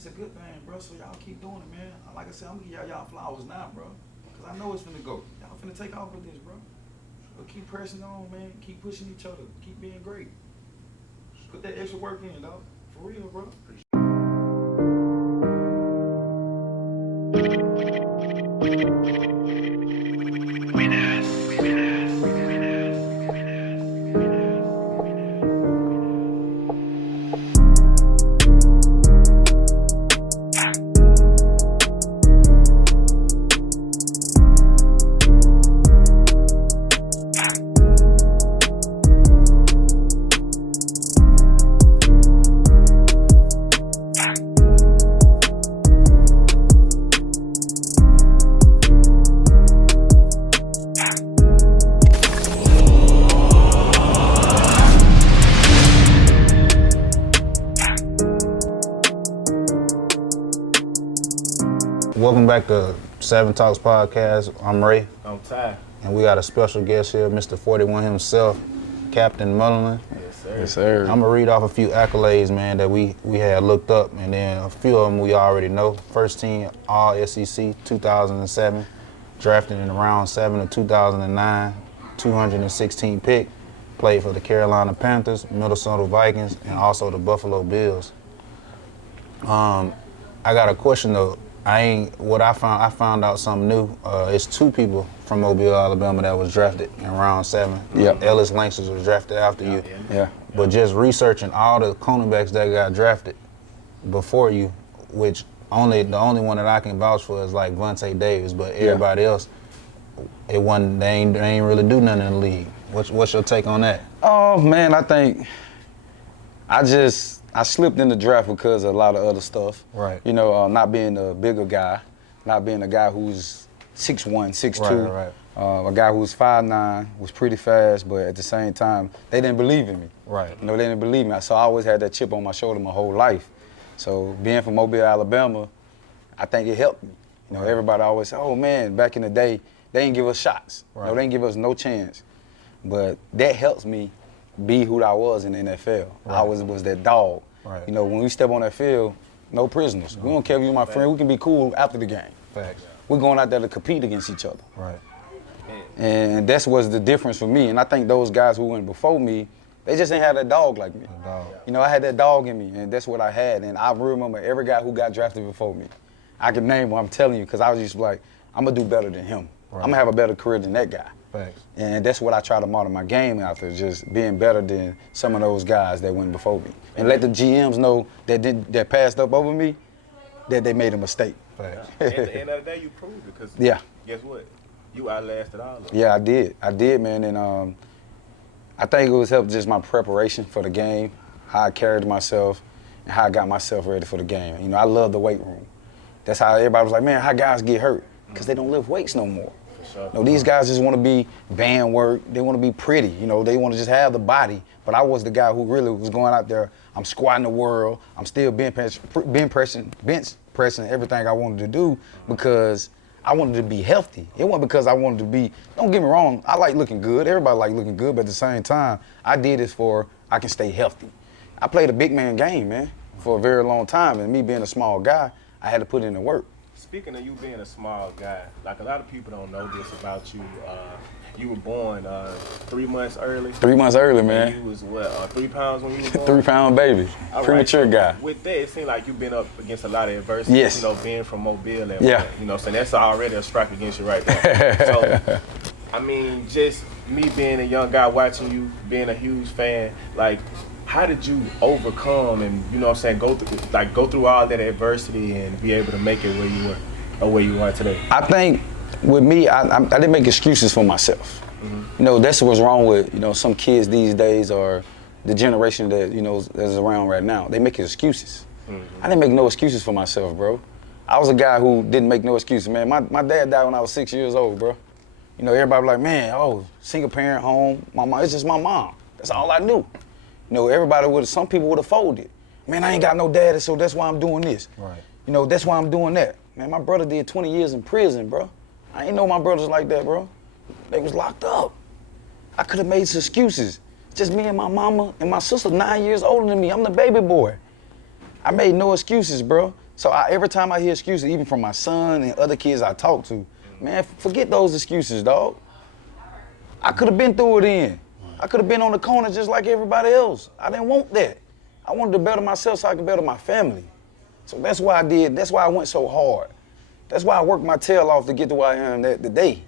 It's a good thing, bro. So y'all keep doing it, man. Like I said, I'm gonna give y'all flowers now, bro. Cause I know it's finna go. Y'all finna take off with this, bro. But keep pressing on, man. Keep pushing each other. Keep being great. Put that extra work in, dog. For real, bro. Welcome back to Seven Talks Podcast. I'm Ray. I'm Ty. And we got a special guest here, Mr. 41 himself, Captain Munnerlyn. Yes, sir. Yes, sir. I'm gonna read off a few accolades, man, that we had looked up, and then a few of them we already know. First team All-SEC 2007, drafted in round 7 of 2009, 216 pick, played for the Carolina Panthers, Minnesota Vikings, and also the Buffalo Bills. I got a question though. I found out something new. It's 2 people from Mobile, Alabama that was drafted in round 7. Yep. Ellis Langston was drafted after you. Yeah. But just researching all the cornerbacks that got drafted before you, which the only one that I can vouch for is like Vontae Davis, but everybody else, they ain't really do nothing in the league. What's your take on that? Oh man, I think I slipped in the draft because of a lot of other stuff. Right. You know, not being a bigger guy, not being a guy who's 6'1", 6'2". Right. A guy who was 5'9", was pretty fast, but at the same time, they didn't believe in me. Right. You know, they didn't believe me. So I always had that chip on my shoulder my whole life. So being from Mobile, Alabama, I think it helped me. You know, everybody always say, oh man, back in the day, they didn't give us shots. Right. You know, they didn't give us no chance. But that helps me be who I was in the NFL. Right. I was that dog. Right. You know, when we step on that field, no prisoners. We don't care if you're my friend. We can be cool after the game. Facts. We're going out there to compete against each other. Right. And that's what's the difference for me. And I think those guys who went before me, they just ain't had that dog like me. Dog. You know, I had that dog in me, and that's what I had. And I remember every guy who got drafted before me. I can name them, I'm telling you, because I was just like, I'm going to do better than him. Right. I'm going to have a better career than that guy. Facts. And that's what I try to model my game after, just being better than some of those guys that went before me. And let the GMs know that passed up over me, that they made a mistake. Facts. At the end of the day, you proved it, because guess what? You outlasted all of them. Yeah, I did, man. And I think it was helped just my preparation for the game, how I carried myself, and how I got myself ready for the game. You know, I love the weight room. That's how everybody was like, man, how guys get hurt? Because they don't lift weights no more. Sure. You know, these guys just want to be band work. They want to be pretty. You know, they want to just have the body. But I was the guy who really was going out there. I'm squatting the world. I'm still bench pressing everything I wanted to do because I wanted to be healthy. It wasn't because I wanted to be. Don't get me wrong. I like looking good. Everybody like looking good. But at the same time, I did this for I can stay healthy. I played a big man game, man, for a very long time. And me being a small guy, I had to put in the work. Speaking of you being a small guy, like a lot of people don't know this about you. You were born 3 months early. 3 months early, man. And you was what, 3 pounds when you was born? 3 pound baby. All Premature right. guy. With that, it seemed like you've been up against a lot of adversity. Yes. You know, being from Mobile. And Yeah. You know, so that's already a strike against you right there. So, I mean, just me being a young guy watching you, being a huge fan, like, how did you overcome and, you know what I'm saying, go through all that adversity and be able to make it where you were, or where you are today? I think with me, I didn't make excuses for myself. Mm-hmm. You know, that's what's wrong with, you know, some kids these days or the generation that, you know, that's around right now. They make excuses. Mm-hmm. I didn't make no excuses for myself, bro. I was a guy who didn't make no excuses, man. My dad died when I was 6 years old, bro. You know, everybody was like, man, single parent home. My mom, it's just my mom. That's all I knew. You know, some people would have folded. Man, I ain't got no daddy, so that's why I'm doing this. Right. You know, that's why I'm doing that. Man, my brother did 20 years in prison, bro. I ain't know my brothers like that, bro. They was locked up. I could have made some excuses. Just me and my mama and my sister 9 years older than me. I'm the baby boy. I made no excuses, bro. So every time I hear excuses, even from my son and other kids I talk to, man, forget those excuses, dog. I could have been through it then. I could have been on the corner just like everybody else. I didn't want that. I wanted to better myself so I could better my family. So that's why I did. That's why I went so hard. That's why I worked my tail off to get to where I am today.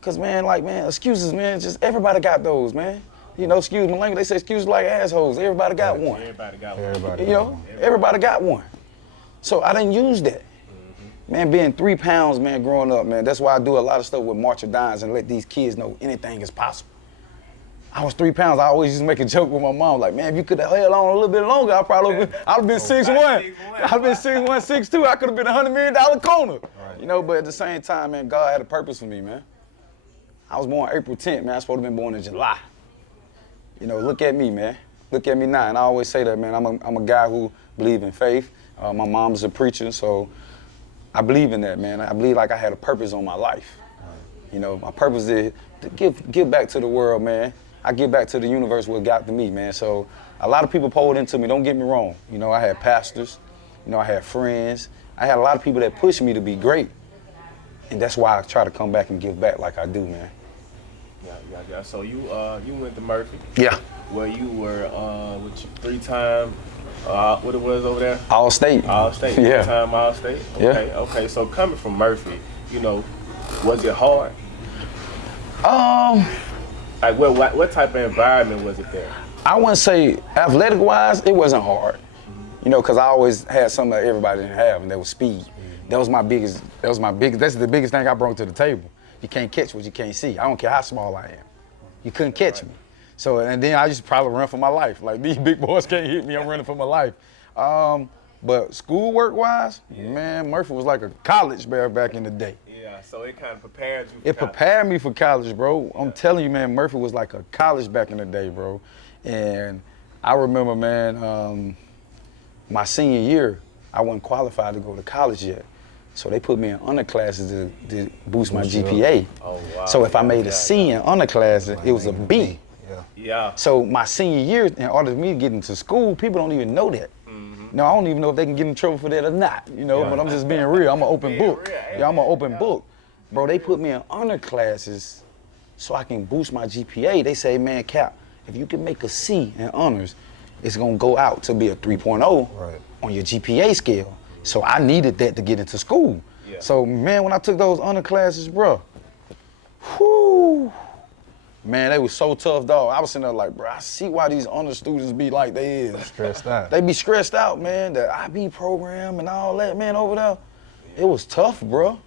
Cause man, excuses, man, just everybody got those, man. You know, excuse my language, they say excuses like assholes. Everybody got one. Everybody got one. Everybody got one. So I didn't use that. Man, being 3 pounds, man, growing up, man, that's why I do a lot of stuff with March of Dimes and let these kids know anything is possible. I was 3 pounds. I always used to make a joke with my mom, like, man, if you could have held on a little bit longer, I'd have been 6'1". I'd have been 6'1", 6'2". I could have been $100 million corner. Right. You know, but at the same time, man, God had a purpose for me, man. I was born April 10th, man. I was supposed to have been born in July. You know, look at me, man. Look at me now. And I always say that, man, I'm a guy who believes in faith. My mom's a preacher, so I believe in that, man. I believe like I had a purpose on my life. You know, my purpose is to give back to the world, man. I give back to the universe what got to me, man. So a lot of people poured into me, don't get me wrong. You know, I had pastors, you know, I had friends. I had a lot of people that pushed me to be great. And that's why I try to come back and give back like I do, man. Yeah. So you went to Murphy. Yeah. Where you were with 3-time, what it was over there? All state. All state. Yeah. 3-time All State. Okay. Yeah. Okay. So coming from Murphy, you know, was it hard? Like what type of environment was it there? I wouldn't say athletic-wise, it wasn't hard. You know, because I always had something that everybody didn't have, and that was speed. That's the biggest thing I brought to the table. You can't catch what you can't see. I don't care how small I am. You couldn't catch me. So, and then I used to probably run for my life. Like, these big boys can't hit me, I'm running for my life. But schoolwork-wise, man, Murphy was like a college back in the day. Yeah, so it kind of prepared you for It prepared me for college, bro. I'm telling you, man, Murphy was like a college back in the day, bro. And I remember, man, my senior year, I wasn't qualified to go to college yet. So they put me in underclasses to boost my GPA. Oh, wow. So if I made a C in underclasses, it was a B. Yeah. So my senior year, in order for me to get into school, people don't even know that. No, I don't even know if they can get in trouble for that or not, you know, but I'm just being real. I'm an open book. Yeah, I'm an open book. Bro, they put me in underclasses so I can boost my GPA. They say, man, Cap, if you can make a C in honors, it's gonna go out to be a 3.0 on your GPA scale. So I needed that to get into school. Yeah. So man, when I took those underclasses, bro, whoo, man, they was so tough, dog. I was sitting there like, bro, I see why these honor students be like they is. Stressed out. They be stressed out, man. The IB program and all that, man, over there. It was tough, bro.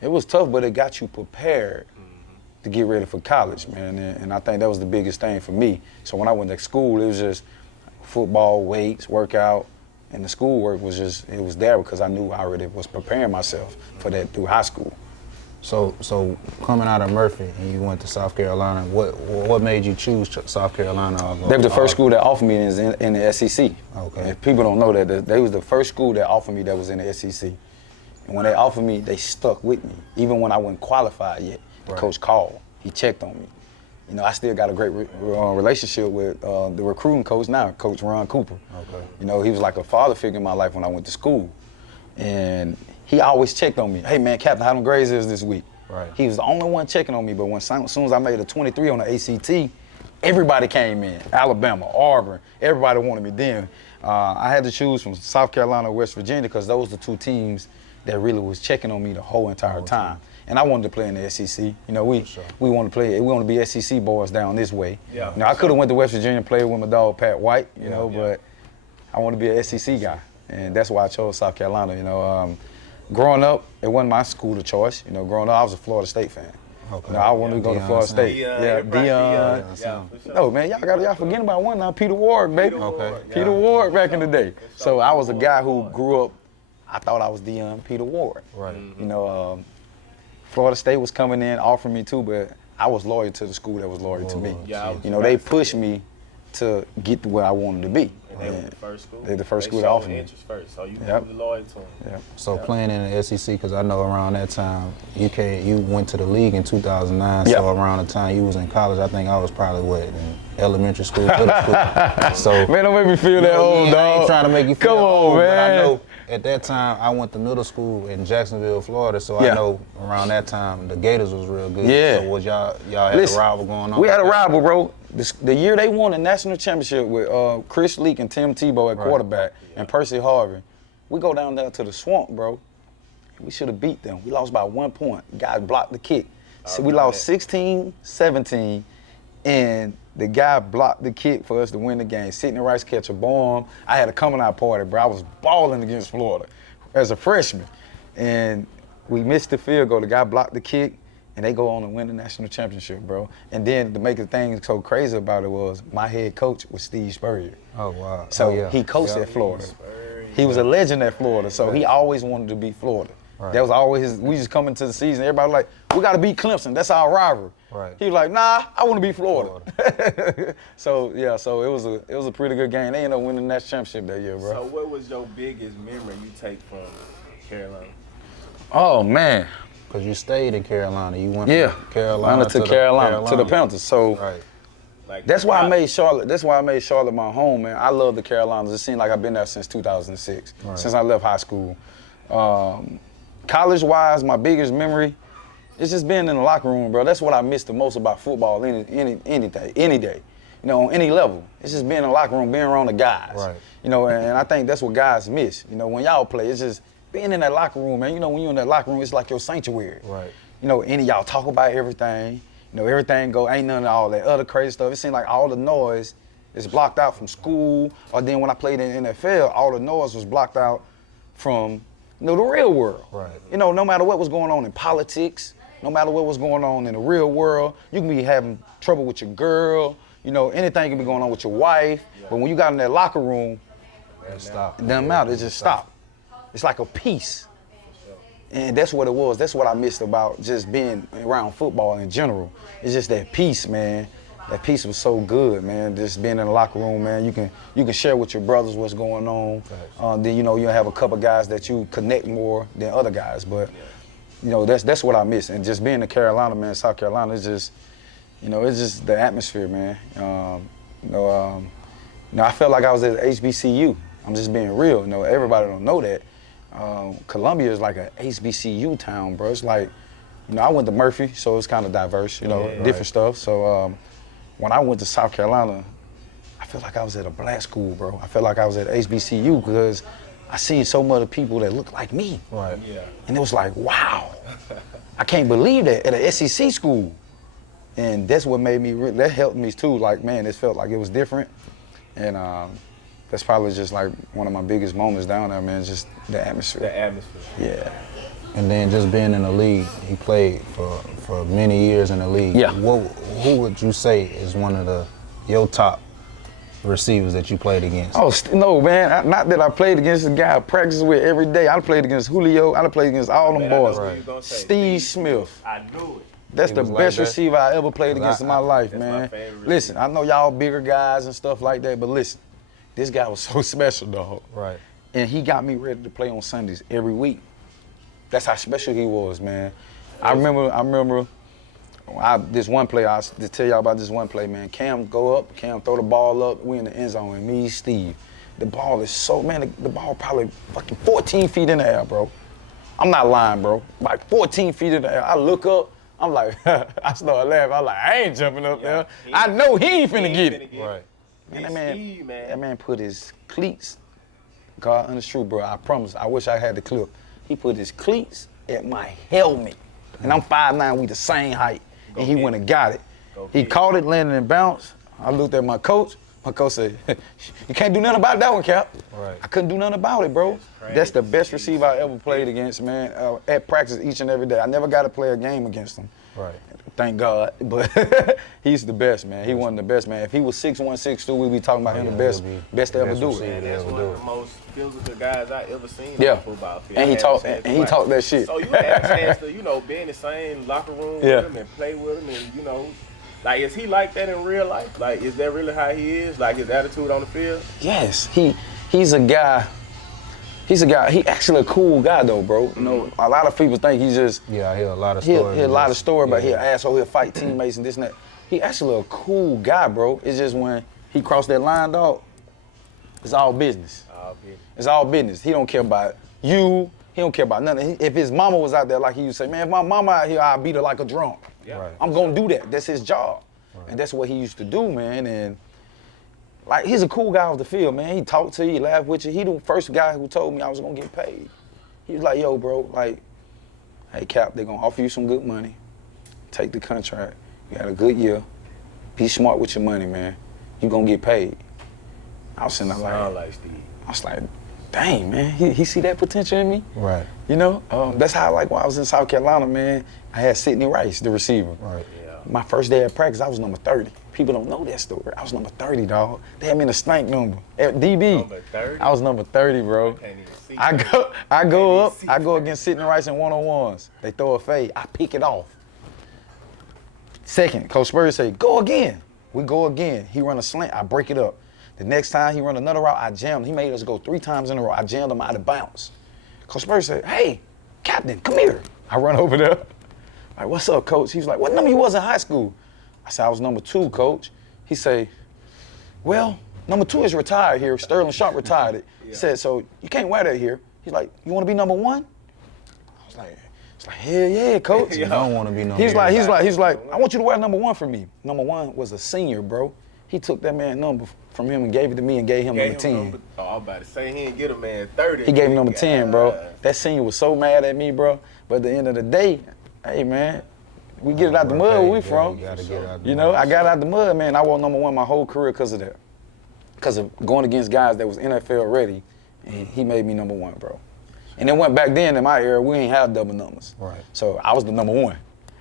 It was tough, but it got you prepared to get ready for college, man. And I think that was the biggest thing for me. So when I went to school, it was just football, weights, workout, and the schoolwork was just, it was there because I knew I already was preparing myself for that through high school. So coming out of Murphy and you went to South Carolina, what made you choose South Carolina? They were the first school that offered me in the SEC. Okay. And people don't know that they was the first school that offered me that was in the SEC. And when they offered me, they stuck with me. Even when I wasn't qualified yet, the coach called. He checked on me. You know, I still got a great relationship with the recruiting coach now, Coach Ron Cooper. Okay. You know, he was like a father figure in my life when I went to school. And he always checked on me. Hey man, Captain, how them grades is this week? Right. He was the only one checking on me, but as soon as I made a 23 on the ACT, everybody came in. Alabama, Auburn, everybody wanted me then. I had to choose from South Carolina or West Virginia because those were the two teams that really was checking on me the whole entire time. And I wanted to play in the SEC. You know, we want to be SEC boys down this way. Yeah. You know, I could have went to West Virginia and played with my dog Pat White, you know, but I want to be an SEC guy. And that's why I chose South Carolina, you know. Growing up, it wasn't my school of choice. You know, growing up, I was a Florida State fan. Okay. You know, I wanted to go to Florida State. Deion. No, man, y'all forgetting about one now, Peter Ward, baby. Peter Ward back in the day. So I was a guy who grew up, I thought I was Deion Peter Ward. Right. You know, Florida State was coming in, offering me too, but I was loyal to the school that was loyal to me. Yeah, you know, they pushed me to get to where I wanted to be. And they were the first school? They're the first school to offer me. Interest first, so you were loyal to them. Yeah. So playing in the SEC, because I know around that time, you went to the league in 2009, so around the time you was in college, I think I was probably, in elementary school, middle school. So, man, don't make me feel that old, dog. I ain't trying to make you feel old, man. But I know at that time, I went to middle school in Jacksonville, Florida, so Yeah. I know around that time the Gators was real good. Yeah. So was y'all had Listen, a rival going on? We had a rival, bro. The year they won the national championship with Chris Leak and Tim Tebow at Right. quarterback and Percy Harvin, we go down there to the swamp, bro. We should have beat them. We lost by 1 point. Guy blocked the kick. So we lost 16-17, and the guy blocked the kick for us to win the game. Sidney Rice catch a bomb. I had a coming out party, bro. I was balling against Florida as a freshman. And we missed the field goal. The guy blocked the kick, and they go on and win the national championship, bro. And then to make the thing so crazy about it was my head coach was Steve Spurrier. Oh, wow. So Oh, yeah. he coached Yeah. at Florida. He was a legend at Florida, so he always wanted to beat Florida. Right. That was always his. We just come into the season, everybody like, we got to beat Clemson. That's our rivalry. Right. He was like, nah, I want to beat Florida. So yeah, so it was a pretty good game. They ended up winning the national championship that year, bro. So what was your biggest memory you take from Carolina? Oh man, Because you stayed in Carolina. You went yeah, from Carolina to Carolina to the Panthers. So. Right. Like That's why I made Charlotte. That's why I made Charlotte my home, man. I love the Carolinas. It seems like I've been there since 2006, Right. since I left high school. College-wise, my biggest memory is just being in the locker room, bro. That's what I miss the most about football any day. You know, on any level. It's just being in the locker room, being around the guys. Right. You know, and I think that's what guys miss. You know, when y'all play, it's just being in that locker room, man. You know, when you're in that locker room, it's like your sanctuary. Right. You know, any of y'all talk about everything. You know, everything ain't none of all that other crazy stuff. It seems like all the noise is blocked out from school, or then when I played in NFL, all the noise was blocked out from, you know, the real world. Right. You know, no matter what was going on in politics, no matter what was going on in the real world, you can be having trouble with your girl, you know, anything can be going on with your wife, but when you got in that locker room, Stop. it doesn't matter, it just stopped. It's like a peace. And that's what it was. That's what I missed about just being around football in general. It's just that peace, man. That peace was so good, man. Just being in the locker room, man. You can share with your brothers what's going on. Then you know you have a couple guys that you connect more than other guys. But you know that's what I miss. And just being in Carolina, man, South Carolina, it's just the atmosphere, man. I felt like I was at HBCU. I'm just being real. You know, everybody don't know that. Columbia is like a HBCU town, bro. It's like, you know, I went to Murphy, so it's kind of diverse, you know, different stuff. So when I went to South Carolina, I felt like I was at a black school, bro. I felt like I was at HBCU because I seen so many people that look like me. Right. Yeah. And it was like, wow, I can't believe that at an SEC school. And that's what made me, that helped me too. Like, man, it felt like it was different. And that's probably just like one of my biggest moments down there, man, just the atmosphere. The atmosphere. Yeah. And then just being in the league, he played for many years in the league. Yeah. Who would you say is one of your top receivers that you played against? Oh, no, man. Not that I played against the guy I practice with every day. I played against Julio. I played against all them Man, I know boys. who you gonna say. Steve Smith. I knew it. That's He the was like best that? receiver I ever played against in my life, That's my man. favorite receiver. Listen, I know y'all bigger guys and stuff like that, but listen, this guy was so special, dog. Right. And he got me ready to play on Sundays every week. That's how special he was, man. I remember this one play, I'll just tell y'all about this one play, man. Cam go up, Cam throw the ball up, we in the end zone, and me, Steve. The ball is so, man, the ball probably fucking 14 feet in the air, bro. I'm not lying, bro. Like 14 feet in the air. I look up, I'm like, I started laughing. I'm like, I ain't jumping up there. I know he ain't finna get it. Right. Man, Steve, man. that man put his cleats, God honest truth, bro, I promise, I wish I had the clip. He put his cleats at my helmet. And I'm 5'9", we the same height. And he went and got it. He caught it, landed and bounced. I looked at my coach. My coach said, you can't do nothing about that one, Cap. Right. I couldn't do nothing about it, bro. That's the best receiver I ever played against, man, at practice each and every day. I never got to play a game against him. Right. Thank God. But he's the best, man. He wasn't the best, man. If he was 6'1", 6'2", we'd be talking about him the best to ever do it. Man, that's one of the most physical guys I ever seen on Yeah. the football field. And he I had talk- a chance to and he watch. talked that shit. So you had a chance to, you know, be in the same locker room Yeah. with him and play with him and, you know, like, is he like that in real life? Like, is that really how he is? Like, his attitude on the field? Yes, he's a guy. He actually a cool guy though, bro. You know, a lot of people think he's just Yeah, I hear a lot of hear stories. a lot of stories about yeah. he'll asshole, he'll fight teammates and this and that. He actually a cool guy, bro. It's just when he crossed that line, dog, it's all business. It's all business. He don't care about you. He don't care about nothing. If his mama was out there, like he used to say, man, if my mama out here, I'll beat her like a drunk. Yeah. Right. I'm gonna do that. That's his job. Right. And that's what he used to do, man. And like, he's a cool guy off the field, man. He talked to you, he laughed with you. He the first guy who told me I was gonna get paid. He was like, yo, bro, like, hey, Cap, they're gonna offer you some good money. Take the contract. You had a good year. Be smart with your money, man. You gonna get paid. I was sitting there like Steve. I was like, dang, man, he see that potential in me? Right. You know? That's how, like, when I was in South Carolina, man, I had Sidney Rice, the receiver. Right. Yeah. My first day at practice, I was number 30. People don't know that story. I was number 30, dog. They had me in a stank number. At DB. Number 30? I was number 30, bro. Can't even see. I go against Sidney Rice in one-on-ones. They throw a fade. I pick it off. Second, Coach Spurrier say, go again. We go again. He run a slant, I break it up. The next time he run another route, I jammed. He made us go 3 times in a row. I jammed him out of bounds. Coach Spurrier said, hey, Captain, come here. I run over there. Like, what's up, Coach? He was like, what number you was in high school? I said, I was number 2, Coach. He say, well, number 2 is retired here. Sterling Sharp retired it. He said, so you can't wear that here. He's like, you want to be number 1? I was like, it's like, hell yeah, Coach. You don't want to be number He's one. like, I want you to wear number 1 for me. Number 1 was a senior, bro. He took that man number from him and gave it to me and gave him number 10. I was about to say, he didn't get a man 30. He gave him number 10, bro. That senior was so mad at me, bro. But at the end of the day, hey, man, we get it out the mud where we from. You gotta get it out the You know, mud. I got out the mud, man. I won number 1 my whole career because of that. Because of going against guys that was NFL ready, and he made me number 1, bro. And then went back then in my era, we ain't have double numbers. Right. So I was the number 1.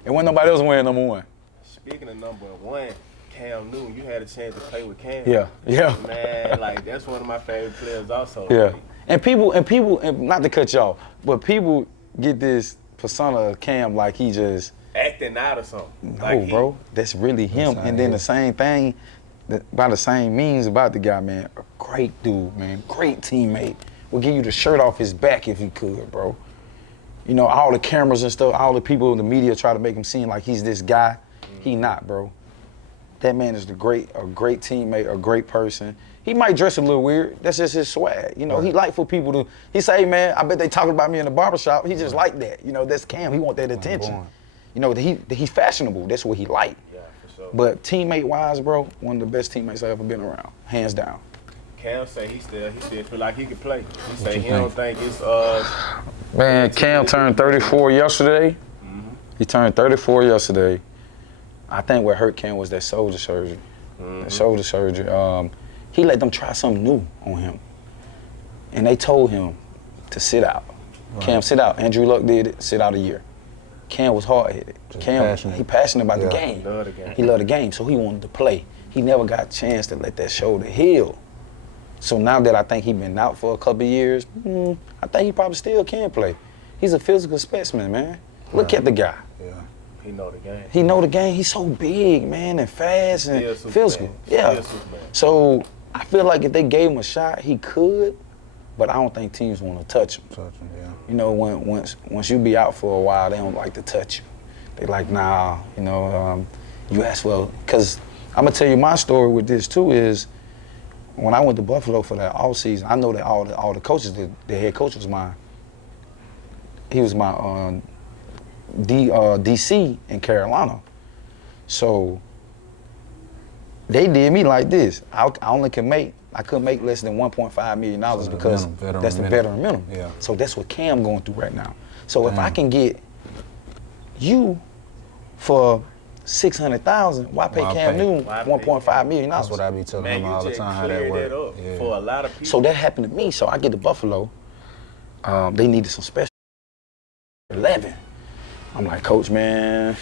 And when nobody else wearing number 1. Speaking of number 1, Cam Newton, you had a chance to play with Cam. Yeah. Man, like, that's one of my favorite players also. Yeah. Like, And people, not to cut you off, but people get this persona of Cam like he just, acting out or something. no, Like, bro, that's really him. That's And then him. the same thing, by the same means about the guy, man. A great dude, man. Great teammate. Would give you the shirt off his back if he could, bro. You know, all the cameras and stuff, all the people in the media try to make him seem like he's this guy. He not, bro. That man is a great teammate, a great person. He might dress a little weird. That's just his swag. You know, he like for people to, he say, hey, man, I bet they talking about me in the barbershop. He just like that. You know, that's Cam. He want that attention. born. You know, he's fashionable. That's what he like. Yeah, for sure. But teammate-wise, bro, one of the best teammates I ever been around, hands down. Cam say he still feel like he could play. He say you he don't think it's Man, Cam turned 34 yesterday. He turned 34 yesterday. I think what hurt Cam was that shoulder surgery. That shoulder surgery. He let them try something new on him. And they told him to sit out. Right. Cam, sit out. Andrew Luck did it, sit out a year. Cam was hard-headed. Cam, passionate. he passionate about the Yeah. game. Love the game. He loved the game, so he wanted to play. He never got a chance to let that shoulder heal. So now that I think he's been out for a couple of years, I think he probably still can play. He's a physical specimen, man. Look at the guy. Yeah. he know the game. He know the game. He's so big, man, and fast and Still Superman. physical. Yeah. Still Superman. So I feel like if they gave him a shot, he could, but I don't think teams want to touch him. Touch him, yeah. You know, once you be out for a while, they don't like to touch you. They like, nah, you know, you ask well, because I'm gonna tell you my story with this too is when I went to Buffalo for that all season, I know that all the coaches, the head coach was mine. He was my DC in Carolina. So they did me like this. I couldn't make less than $1.5 million So the because veteran that's the minimum. veteran minimum. Yeah. So that's what Cam going through right now. So if I Damn. can get you for $600,000, why pay Why Cam pay? Newton Why pay $1.5 million? That's what I be telling Man, him you all the just time, how that cleared works. that up Yeah. for a lot of people. So that happened to me. So I get to Buffalo. They needed some special 11. I'm like, Coach, man,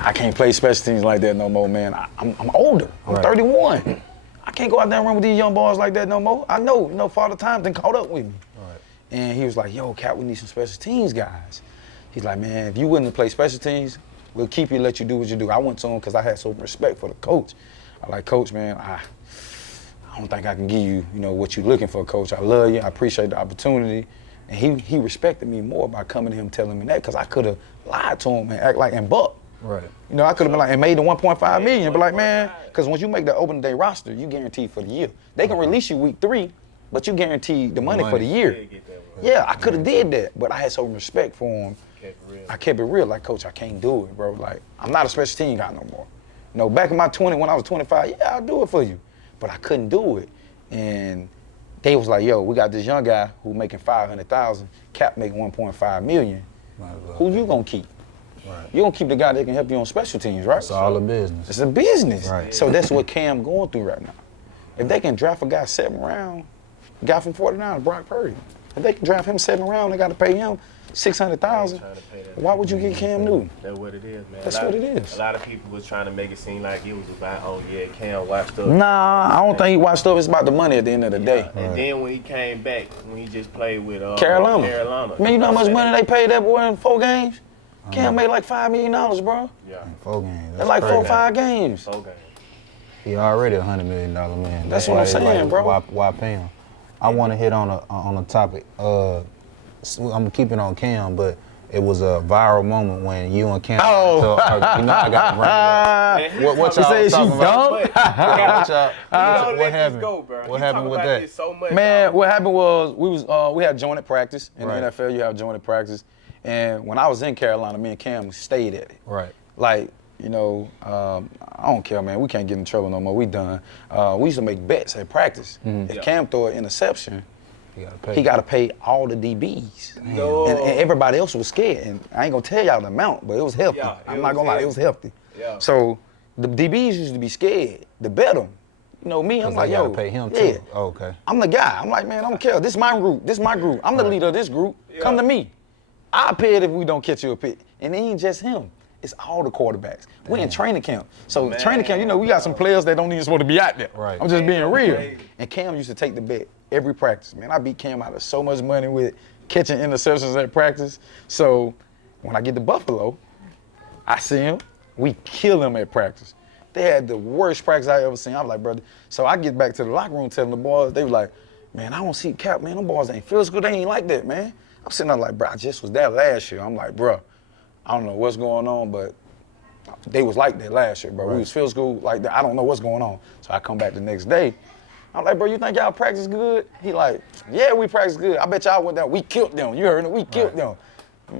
I can't play special teams like that no more, man. I'm older. I'm Right. 31. I can't go out there and run with these young boys like that no more. I know, Father Time done caught up with me. Right. And he was like, yo, Cap, we need some special teams guys. He's like, man, if you wouldn't play special teams, we'll keep you, let you do what you do. I went to him because I had some respect for the coach. I like, Coach, man, I don't think I can give you, what you're looking for, Coach. I love you. I appreciate the opportunity. And he respected me more by coming to him telling me that because I could have lied to him and act like and buck. Right. I could have been like, and made the 1.5 million, but like, man, because once you make the opening day roster, you guaranteed for the year. They can release you week 3, but you guaranteed the money for the year. Yeah, I could have did that, but I had so respect for him. I kept it real, like, coach, I can't do it, bro. Like, I'm not a special team guy no more. You know, back in my 20, when I was 25, yeah, I'll do it for you. But I couldn't do it. And they was like, yo, we got this young guy who making 500,000, Cap making 1.5 million. Who you gonna keep? Right. You gonna keep the guy that can help you on special teams, right? It's all a business. It's a business. Right. So that's what Cam going through right now. If they can draft a guy 7th round, guy from 49, Brock Purdy. If they can draft him 7th round, they got to pay him $600,000. Why would you get Cam Newton? That's what it is, man. That's what it is. A lot of people was trying to make it seem like it was about, oh yeah, Cam washed up. Nah, I don't think he watched up. It's about the money at the end of the day. And then when he came back, when he just played with Carolina. Man, you know how much money they paid that boy in 4 games? Cam made like $5 million, bro. Yeah. 4 games. That's like 4 or 5 games. 4 games. He already $100 million man. That's what I'm saying, bro. Why pay him? I want to hit on a topic. I'm keeping on Cam, but it was a viral moment when you and Cam. Oh. You know I got to bring it up. What y'all was talking about? What happened? What happened with that? So much, Man, what happened was we had jointed practice in Right. the NFL. You have jointed practice, and when I was in Carolina, me and Cam stayed at it. Right. Like, you know, I don't care, man. We can't get in trouble no more. We done. We used to make bets at practice. If Cam throw an interception, he got to pay all the DBs. No. And everybody else was scared. And I ain't going to tell y'all the amount, but it was hefty. Yeah, I'm not going to lie, it was hefty. Yeah. So the DBs used to be scared to bet them. You know, me, I'm like, they yo. gotta pay him yeah. too. Oh, okay. I'm the guy. I'm like, man, I don't care. This is my group. This is my group. I'm the leader of this group. Come to me. I'll pay it if we don't catch you a pick. And it ain't just him. It's all the quarterbacks. We in training camp. So training camp, you know, we got some players that don't even supposed to be out there. Right. I'm just being real. And Cam used to take the bet every practice. Man, I beat Cam out of so much money with catching interceptions at practice. So when I get to Buffalo, I see him. We kill him at practice. They had the worst practice I ever seen. I was like, brother. So I get back to the locker room telling the boys, they were like, man, I don't see Cap, man. Them boys ain't physical. They ain't like that, man. I'm sitting there like, bro, I just was there last year. I'm like, bro, I don't know what's going on, but they was like that last year, bro. Right. We was physical like that. I don't know what's going on. So I come back the next day. I'm like, bro, you think y'all practice good? He like, yeah, we practice good. I bet y'all went down. We killed them. You heard it. We killed them.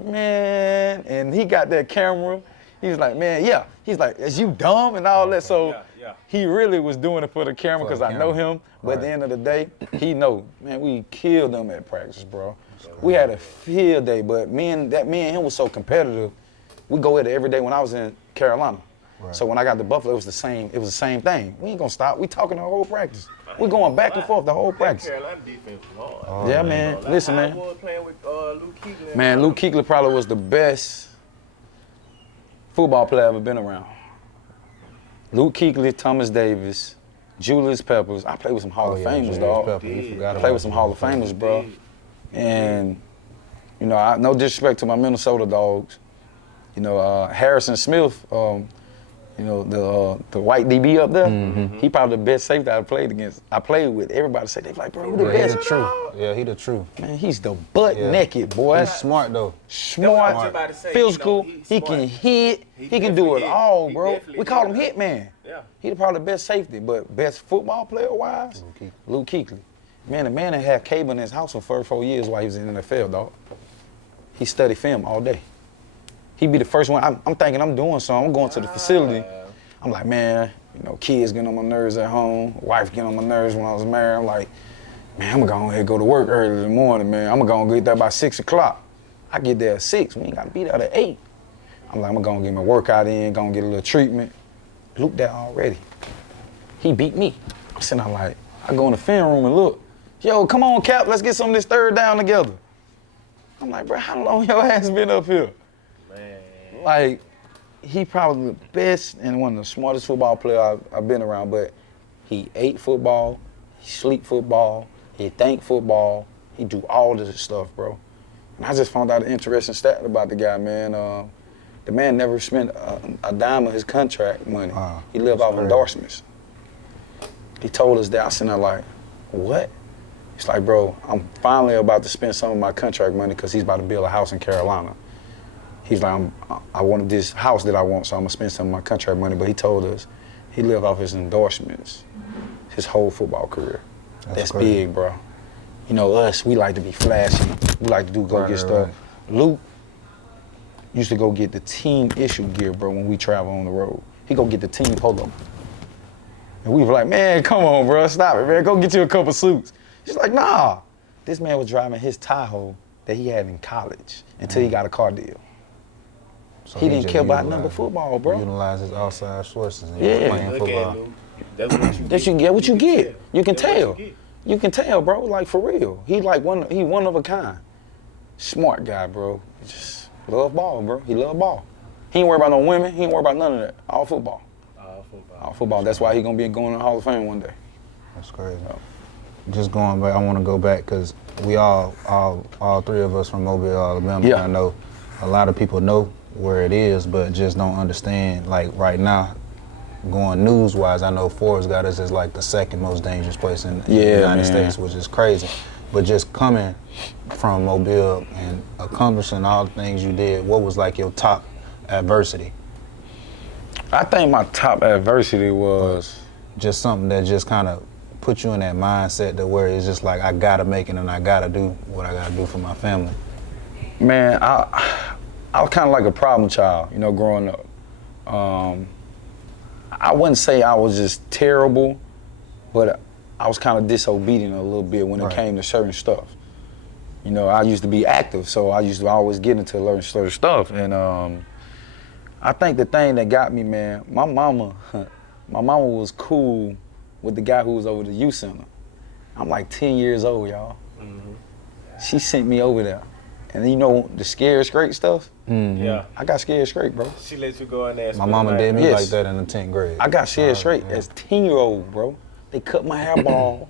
Man, and he got that camera. He was like, man, yeah. He's like, is you dumb and all that? So he really was doing it for the camera because I know him. But at the end of the day, he know, man, we killed them at practice, bro. We had a field day, but me and him was so competitive. We go at it every day when I was in Carolina. Right. So when I got to Buffalo, it was the same thing. We ain't gonna stop. We talking the whole practice. We going back and forth the whole practice. Carolina defense was hard. Oh, yeah, man. Listen, man. I was playing with Luke Kuechly. Man, Luke Kuechly probably was the best football player I've ever been around. Luke Kuechly, Thomas Davis, Julius Peppers. I played with some Hall of Famers, dog. I played with some Hall of Famers, bro. And, you know, no disrespect to my Minnesota dogs. You know, Harrison Smith, you know, the white DB up there, he probably the best safety I played against. I played with. Everybody say, they like, bro, who the best? He the truth. Yeah, he the truth. Man, he's the butt naked, boy. He's smart, though. Smart, physical, you know, he can hit, he can do it all, bro. We call him hit. Hitman. Yeah. He's probably the best safety, but best football player-wise, Luke Kuechly. Man, the man that had cable in his house for 4 years while he was in the NFL, dog. He studied film all day. He be the first one. I'm thinking I'm doing something. I'm going to the facility. I'm like, man, you know, kids getting on my nerves at home, wife getting on my nerves when I was married. I'm like, man, I'm gonna go ahead and go to work early in the morning, man. I'm gonna go get there by 6 o'clock. I get there at 6. We ain't gotta be there at 8. I'm like, I'm gonna get my workout in, gonna get a little treatment. Luke there already. He beat me. I'm sitting there like, I go in the film room and look. Yo, come on, Cap, let's get some of this third down together. I'm like, bro, how long your ass been up here? Man. Like, he probably the best and one of the smartest football players I've been around, but he ate football, he sleep football, he think football, he do all this stuff, bro. And I just found out an interesting stat about the guy, man. The man never spent a dime of his contract money. He lived off endorsements. He told us that. I said, like, what? He's like, bro, I'm finally about to spend some of my contract money because he's about to build a house in Carolina. He's like, I wanted this house that I want, so I'm gonna spend some of my contract money. But he told us he lived off his endorsements his whole football career. That's big, bro. You know, us, we like to be flashy. We like to go get stuff. Right. Luke used to go get the team issue gear, bro, when we travel on the road. He go get the team polo. And we were like, man, come on, bro, stop it, man. Go get you a couple suits. He's like, nah. This man was driving his Tahoe that he had in college until he got a car deal. So he didn't just care about utilized- nothing but football, bro. Utilize his outside sources and Yeah. playing Look football. at Lou. That's what you That you get what you get. You can That's what tell. you get. You can tell, bro. Like for real. He one of a kind. Smart guy, bro. Just love ball, bro. He love ball. He ain't worry about no women. He ain't worry about none of that. All football. All football. That's why he gonna be going in the Hall of Fame one day. That's crazy. Just going back, I want to go back because we all three of us from Mobile, Alabama. Yeah. I know a lot of people know where it is, but just don't understand. Like right now, going news-wise, I know Forbes got us as like the second most dangerous place in the United man. States, which is crazy. But just coming from Mobile and accomplishing all the things you did, what was like your top adversity? I think my top adversity was Just something that just kind of put you in that mindset to where it's just like, I gotta make it and I gotta do what I gotta do for my family. Man, I was kind of like a problem child, you know, growing up. I wouldn't say I was just terrible, but I was kind of disobedient a little bit when it Right. came to certain stuff. You know, I used to be active, so I used to always get into learning certain stuff. And I think the thing that got me, man, my mama was cool with the guy who was over the youth center. I'm like 10 years old, y'all. She sent me over there. And you know the scared straight stuff? Yeah. I got scared straight, bro. She let you go in there. and My spend mama the did night. me Yes. like that in the 10th grade. I got scared straight yeah. as 10-year-old, bro. They cut my hair bald.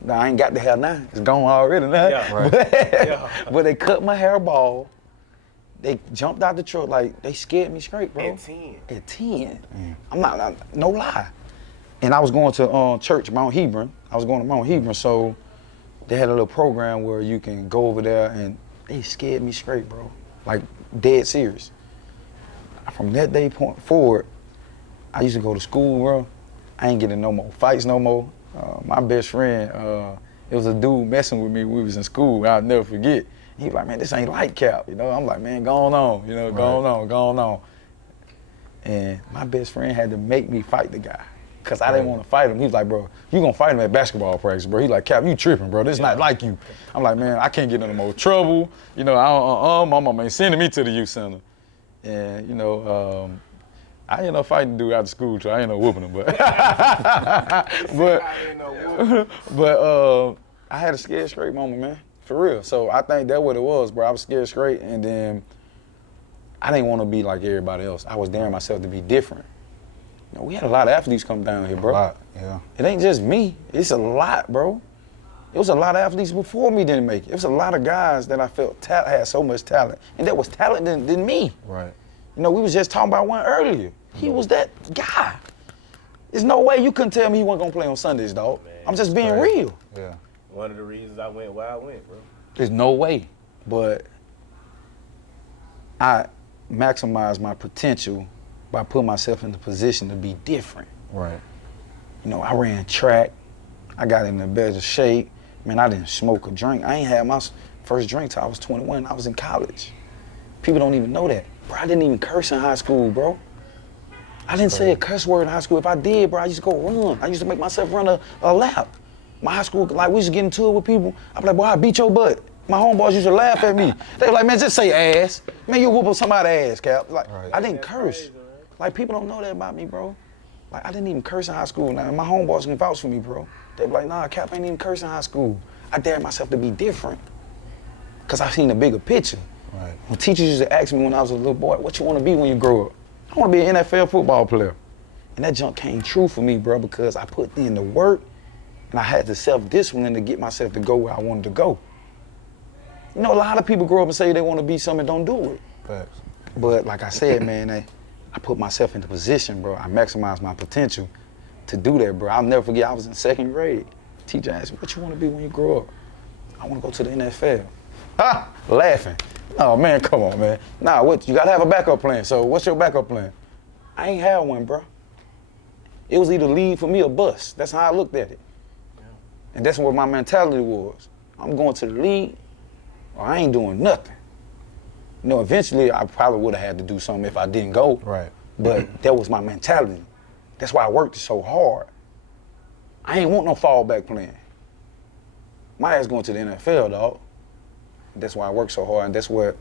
Now, I ain't got the hair now. It's gone already now. Yeah. Right. Yeah. But they cut my hair bald. They jumped out the truck like they scared me straight, bro. At 10. At 10. I'm not, no lie. And I was going to church, Mount Hebron. I was going to Mount Hebron, so they had a little program where you can go over there and they scared me straight, bro. Like dead serious. From that day point forward, I used to go to school, bro. I ain't getting no more fights no more. My best friend, it was a dude messing with me when we was in school. I'll never forget. He was like, man, this ain't light cap, you know? I'm like, man, go on, you know, go on. And my best friend had to make me fight the guy. Cause I didn't want to fight him. He was like, bro, you gonna fight him at basketball practice, bro. He like, Cap, you tripping, bro. This not like you. I'm like, man, I can't get in no more trouble. You know, my mama ain't sending me to the youth center. And, you know, I ended up fighting the dude after school, so I ain't no whooping him, but but I had a scared straight moment, man, for real. So I think that's what it was, bro. I was scared straight, and then I didn't want to be like everybody else. I was daring myself to be different. You know, we had a lot of athletes come down here, bro. A lot, yeah. It ain't just me. It's a lot, bro. It was a lot of athletes before me didn't make it. It was a lot of guys that I felt had so much talent, and that was talent than me. Right. You know, we was just talking about one earlier. He was that guy. There's no way you couldn't tell me he wasn't gonna play on Sundays, dog. Man, I'm just being right. real. Yeah. One of the reasons I went where I went, bro. There's no way. But I maximized my potential by putting myself in the position to be different. Right. You know, I ran track. I got in a better shape. Man, I didn't smoke or drink. I ain't had my first drink till I was 21. I was in college. People don't even know that. Bro, I didn't even curse in high school, bro. I didn't say a cuss word in high school. If I did, bro, I used to go run. I used to make myself run a lap. My high school, like, we used to get into it with people. I'd be like, boy, I beat your butt. My homeboys used to laugh at me. They were like, man, just say ass. Man, you whoop up somebody's ass, Cap. Like, Right. I didn't curse. Like, people don't know that about me, bro. Like, I didn't even curse in high school. Now, my homeboys can vouch for me, bro. They be like, nah, Cap ain't even curse in high school. I dared myself to be different. Because I seen a bigger picture. Right. When teachers used to ask me when I was a little boy, what you want to be when you grow up? I want to be an NFL football player. And that junk came true for me, bro, because I put in the work and I had the self-discipline to get myself to go where I wanted to go. You know, a lot of people grow up and say they want to be something and don't do it. Facts. But like I said, man, I put myself in the position, bro. I maximized my potential to do that, bro. I'll never forget, I was in 2nd grade. Teacher asked me, what you want to be when you grow up? I want to go to the NFL. Ha! Laughing. Oh, man, come on, man. Nah, what? You got to have a backup plan. So what's your backup plan? I ain't had one, bro. It was either leave for me or bust. That's how I looked at it. And that's what my mentality was. I'm going to the league or I ain't doing nothing. You know, eventually I probably would have had to do something if I didn't go. Right. But that was my mentality. That's why I worked so hard. I ain't want no fallback plan. My ass going to the NFL, dog. That's why I worked so hard, and that's what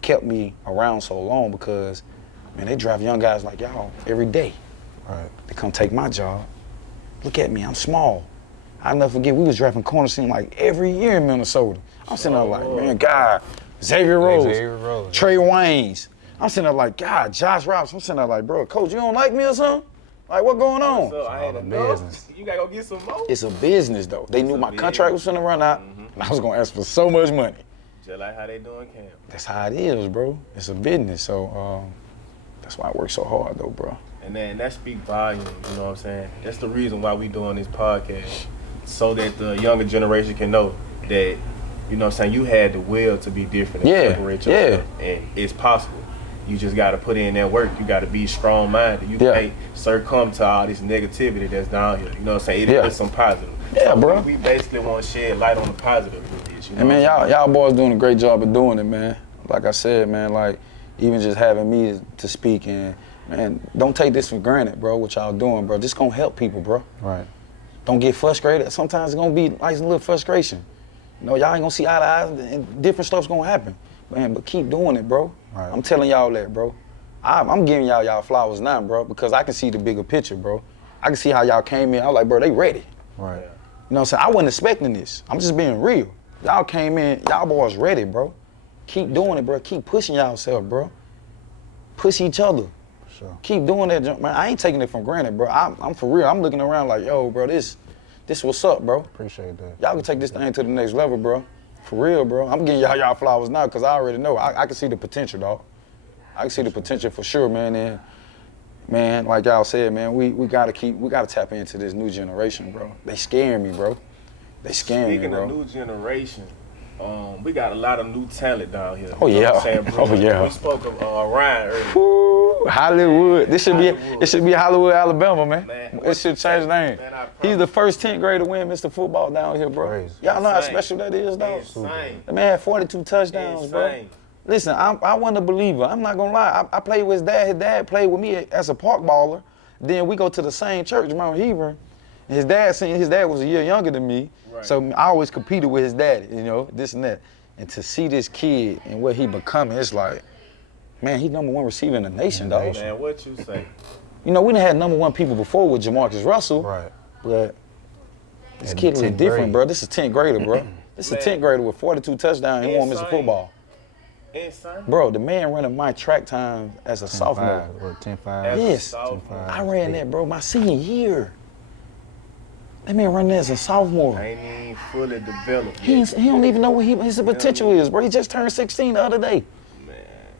kept me around so long because, man, they draft young guys like y'all every day. Right. They come take my job. Look at me, I'm small. I'll never forget, we was drafting corner scene like every year in Minnesota. I'm sitting there like, man, God, Xavier Rhodes, Trey Waynes. I'm sitting there like, God, Josh Robinson. I'm sitting there like, bro, coach, you don't like me or something? Like, what going on? So I ain't a business. You gotta go get some more. It's a business, though. They knew my contract was finna run out, and I was gonna ask for so much money. Just like how they doing camp. That's how it is, bro. It's a business, so that's why I work so hard, though, bro. And then that speak volumes, you know what I'm saying? That's the reason why we doing this podcast, so that the younger generation can know that, you know what I'm saying, you had the will to be different and separate yourself. And it's possible. You just got to put in that work. You got to be strong-minded. You can't succumb to all this negativity that's down here. You know what I'm saying? It's some positive. Yeah, so bro. We basically want to shed light on the positive with this. You know and man, y'all boys doing a great job of doing it, man. Like I said, man, like even just having me to speak and, man, don't take this for granted, bro, what y'all doing, bro. This gonna help people, bro. Right. Don't get frustrated. Sometimes it's gonna be like a little frustration. You know, y'all ain't gonna see eye to eye and different stuff's gonna happen. Man, but keep doing it, bro. Right. I'm telling y'all that, bro. I'm giving y'all flowers now, bro, because I can see the bigger picture, bro. I can see how y'all came in. I was like, bro, they ready. Right. You know what I'm saying? I wasn't expecting this. I'm just being real. Y'all came in, y'all boys ready, bro. Keep doing it, bro. Keep pushing yourself, bro. Push each other. Sure. Keep doing that, man. I ain't taking it for granted, bro. I'm for real. I'm looking around like, yo, bro, this what's up, bro. Appreciate that. Y'all can take this thing to the next level, bro. For real, bro. I'm giving y'all flowers now because I already know. I can see the potential, dog. I can see the potential for sure, man. And man, like y'all said, man, we gotta tap into this new generation, bro. They scaring me, bro. They scaring me, bro. Speaking of new generation, we got a lot of new talent down here. Oh, You know yeah. what I'm saying, bro? Oh, yeah. We spoke of Ryan earlier. Woo, Hollywood. It should be Hollywood, Alabama, man. Man, It should change the name. Man, He's the first 10th grader to win Mr. Football down here, bro. Crazy. Y'all know how Insane. special that is, dog. Insane. The man had 42 touchdowns, bro. Insane. Listen, I wasn't a believer. I'm not gonna lie. I played with his dad. His dad played with me as a park baller. Then we go to the same church, Mount Hebron. And his dad was a year younger than me. Right. So I always competed with his daddy, you know, this and that. And to see this kid and what he becoming, it's like, man, he number one receiver in the nation, dog. Man, what you say? You know, we done had number one people before with Jamarcus Russell. Right. But this And kid was 10th different, grade. bro. This is 10th grader, bro. This is a Man. 10th grader with 42 touchdowns. He won Mr. Insane. Football. Insane. Bro, the man running my track time as a sophomore. 10-5 or 10-5. As a Yes. sophomore. I ran that, bro, my senior year. That man running that as a sophomore. Ain't even fully developed He yet. don't even know what his potential is, bro. He just turned 16 the other day. Man.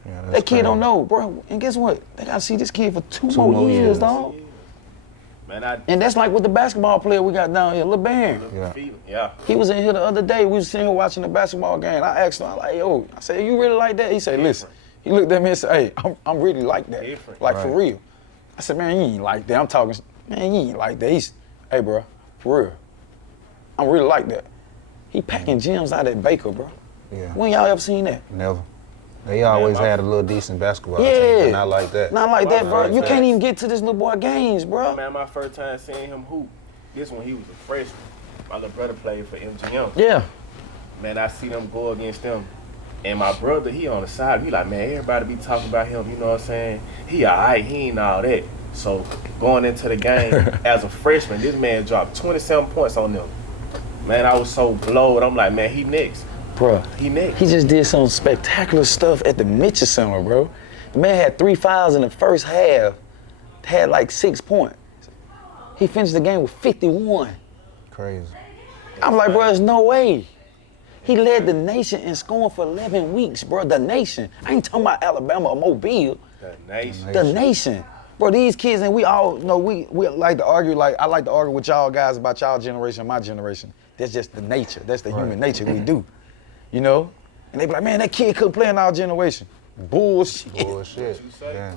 Yeah, that's That kid don't crazy. know, bro. And guess what? They gotta see this kid for two more more years, years. dog. Man, And that's like with the basketball player we got down here, LeBaron. Yeah. He was in here the other day. We was sitting here watching the basketball game. I asked him, I'm like, yo, I said, you really like that? He said, listen. He looked at me and said, hey, I'm really like that. Different. Like, for Right. real. I said, man, you ain't like that. I'm talking, man, you ain't like that. He's, hey, bro, for real. I'm really like that. He packing gyms out at Baker, bro. Yeah. When y'all ever seen that? Never. They always my- had a little decent basketball Yeah. team, but not like that. Not like that, bro. first You time- can't even get to this little boy games, bro. Man, my first time seeing him hoop, this when he was a freshman. My little brother played for MGM. Yeah. Man, I see them go against them. And my brother, he on the side, he like, man, everybody be talking about him, you know what I'm saying? He all right, he ain't all that. So going into the game as a freshman, this man dropped 27 points on them. Man, I was so blowed. I'm like, man, he next. Bro, He next. he just did some spectacular stuff at the Mitchell Center, bro. The man had 3 fouls in the first half, had like 6 points. He finished the game with 51. Crazy. I'm like, bro, there's no way. He led the nation in scoring for 11 weeks, bro. The nation. I ain't talking about Alabama or Mobile. The nation. The nation. Bro, these kids, and we all know, we like to argue, like, I like to argue with y'all guys about y'all generation, my generation. That's just the nature. That's the human nature we do. You know? And they be like, man, that kid couldn't play in our generation. Bullshit. Bullshit. Yeah.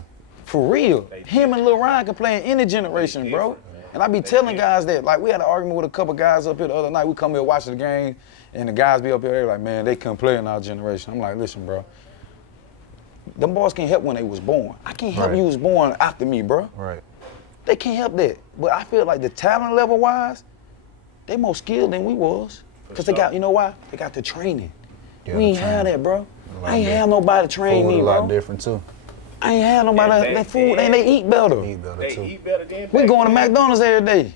For real. Him and Lil Ryan can play in any generation, bro. And I be telling guys that, like, we had an argument with a couple guys up here the other night. We come here watching the game, And the guys be up here, they like, man, they couldn't play in our generation. I'm like, listen, bro. Them boys can't help when they was born. I can't help you was born after me, bro. Right. They can't help that. But I feel like the talent level wise, they more skilled than we was. Because they got, you know why? They got the training. Yeah, we ain't have that, bro. I ain't have nobody train me, a bro. lot different too. I ain't had nobody that food, and they eat better. Eat better They too. eat better than We going to McDonald's every day.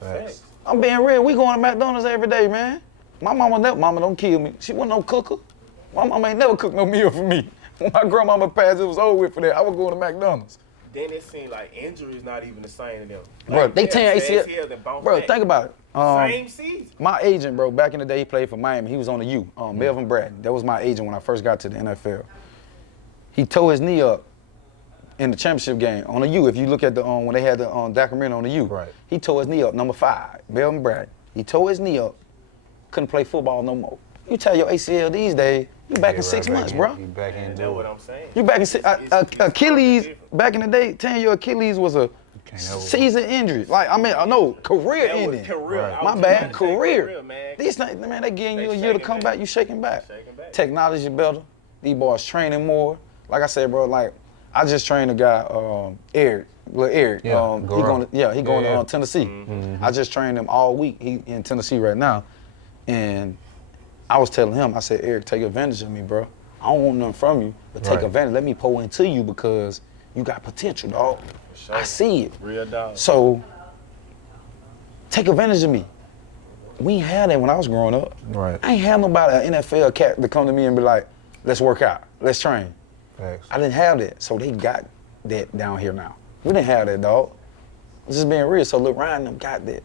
Facts. I'm being real. We going to McDonald's every day, man. My mama don't kill me. She wasn't no cooker. My mama ain't never cooked no meal for me. When my grandmama passed, it was over with for that. I was going to McDonald's. Then it seemed like injuries not even the same to them. Bro, Like, they tear ACL. then bounce Bro, back. think about it. Same season. My agent, bro, back in the day, he played for Miami. He was on the U. Melvin Bratton. That was my agent when I first got to the NFL. He tore his knee up in the championship game on the U. If you look at the when they had the documentary on the U, Right. he tore his knee up. Number 5, Melvin Bratton. He tore his knee up. Couldn't play football no more. You tell your ACL these days, you back in 6 months, bro. You back in. And that's what I'm saying. You back in Achilles. different. Back in the day, tearing your Achilles was a season injury. Like I mean, no career That was ending. career. Right. I My was bad, trying to say career. man. These things, man, they giving you a They year to shaking come back. back. You shaking back. Shaking back. Technology better. These boys training more. Like I said, bro. Like I just trained a guy, Eric, little Eric. Yeah, he go going, he going Yeah. to Tennessee. I just trained him all week. He in Tennessee right now, and I was telling him, I said, Eric, take advantage of me, bro. I don't want nothing from you, but take Right. advantage. Let me pour into you because you got potential, dog. Sure. I see it. Real dog. So take advantage of me. We ain't had that when I was growing up. Right. I ain't have nobody, an NFL cat, to come to me and be like, let's work out, let's train. Facts. I didn't have that, so they got that down here now. We didn't have that, dog. Just being real, so Lil Ryan them got that.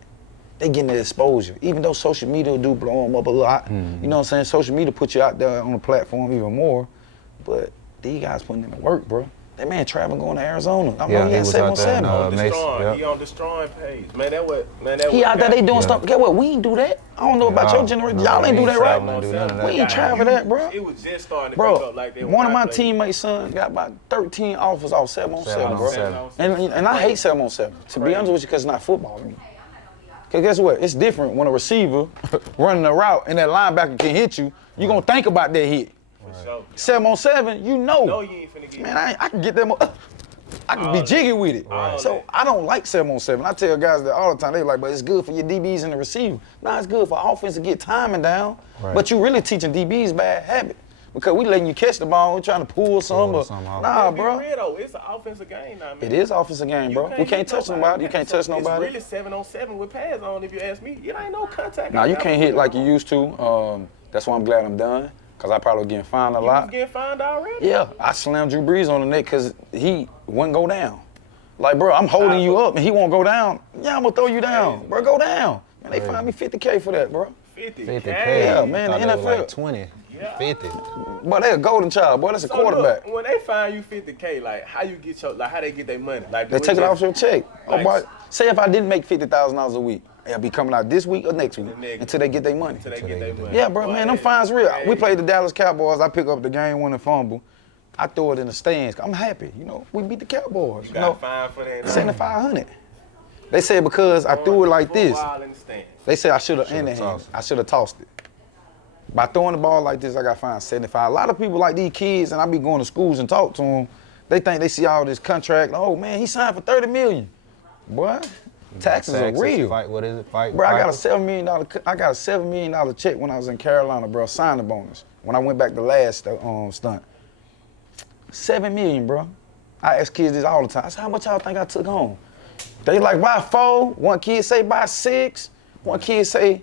They getting the exposure. Even though social media do blow them up a lot, you know what I'm saying? Social media put you out there on the platform even more, but these guys putting in the work, bro. That man traveling going to Arizona. I Yeah, know he he had was out there 7 in, on 7. Mason, Destroying. yeah. He on destroying page. Man, that He what out there, got- they doing Yeah. stuff. Get what? We ain't do that. I don't know about Nah, your generation. nah, Y'all we ain't do ain't that, right? traveling, do none of that. We ain't traveling that, bro. It was just starting to pick Bro, up like they one of my played. teammates' son got about 13 offers off 7-on-7, bro. 7-on-7. And I hate 7-on-7, to be honest with you, because it's not football to me. Because guess what? It's different when a receiver running a route and that linebacker can hit you. You going to think about that hit. For sure. 7-on-7, you No, know. you ain't finna get Man, I can get them. I can be jiggy with it. Right. So I don't like 7-on-7. I tell guys that all the time. They like, but it's good for your DBs and the receiver. Nah, it's good for offense to get timing down. Right. But you really teaching DBs bad habit. Because we letting you catch the ball, we trying to pull some. Pull But some off. nah, Be bro. real though, it's an offensive game now, man. It is offensive game, bro. We can't hit touch nobody. You can't touch nobody. It's really 7-on-7 with pads on. If you ask me, it ain't no contact. Nah, you can't hit like you used to. That's why I'm glad I'm done. Because I probably was getting fined a You lot. was getting fined already. Yeah, I slammed Drew Brees on the neck because he wouldn't go down. Like, bro, I'm holding you up and he won't go down. Yeah, I'm gonna throw you down. Bro, go down. Man, they fined me $50K for that, bro. 50K. Yeah, man, the Thought they was NFL. like 20, Yeah. 50. Boy, they a golden child, boy. That's a So quarterback. look, when they find you 50K, like how you get your, like how they get their money? Like do They take it just- off your check. Oh, Like- boy, say if I didn't make $50,000 a week, it'll be coming out this week or next week next until they get their money. Till they get their money. Yeah, bro, man, them Boy, fines real. hey. We played the Dallas Cowboys. I pick up the game-winning fumble. I throw it in the stands. I'm happy. You know, we beat the Cowboys. You know, Got fined for that. 7,500. They said because I threw it like For a this. while in the stands. They said I should have ended him. tossed it. I should have tossed it. By throwing the ball like this, I got fined 75. A lot of people like these kids, and I be going to schools and talk to them. They think they see all this contract. Oh man, he signed for $30 million. Boy, taxes are real. Fight, what is it? Fight. Bro, I got a fight? $7 million. I got a $7 million check when I was in Carolina, bro. Signing bonus when I went back the last stunt. $7 million, bro. I ask kids this all the time. I said, how much y'all think I took home? They like buy 4. One kid say buy 6. One kid say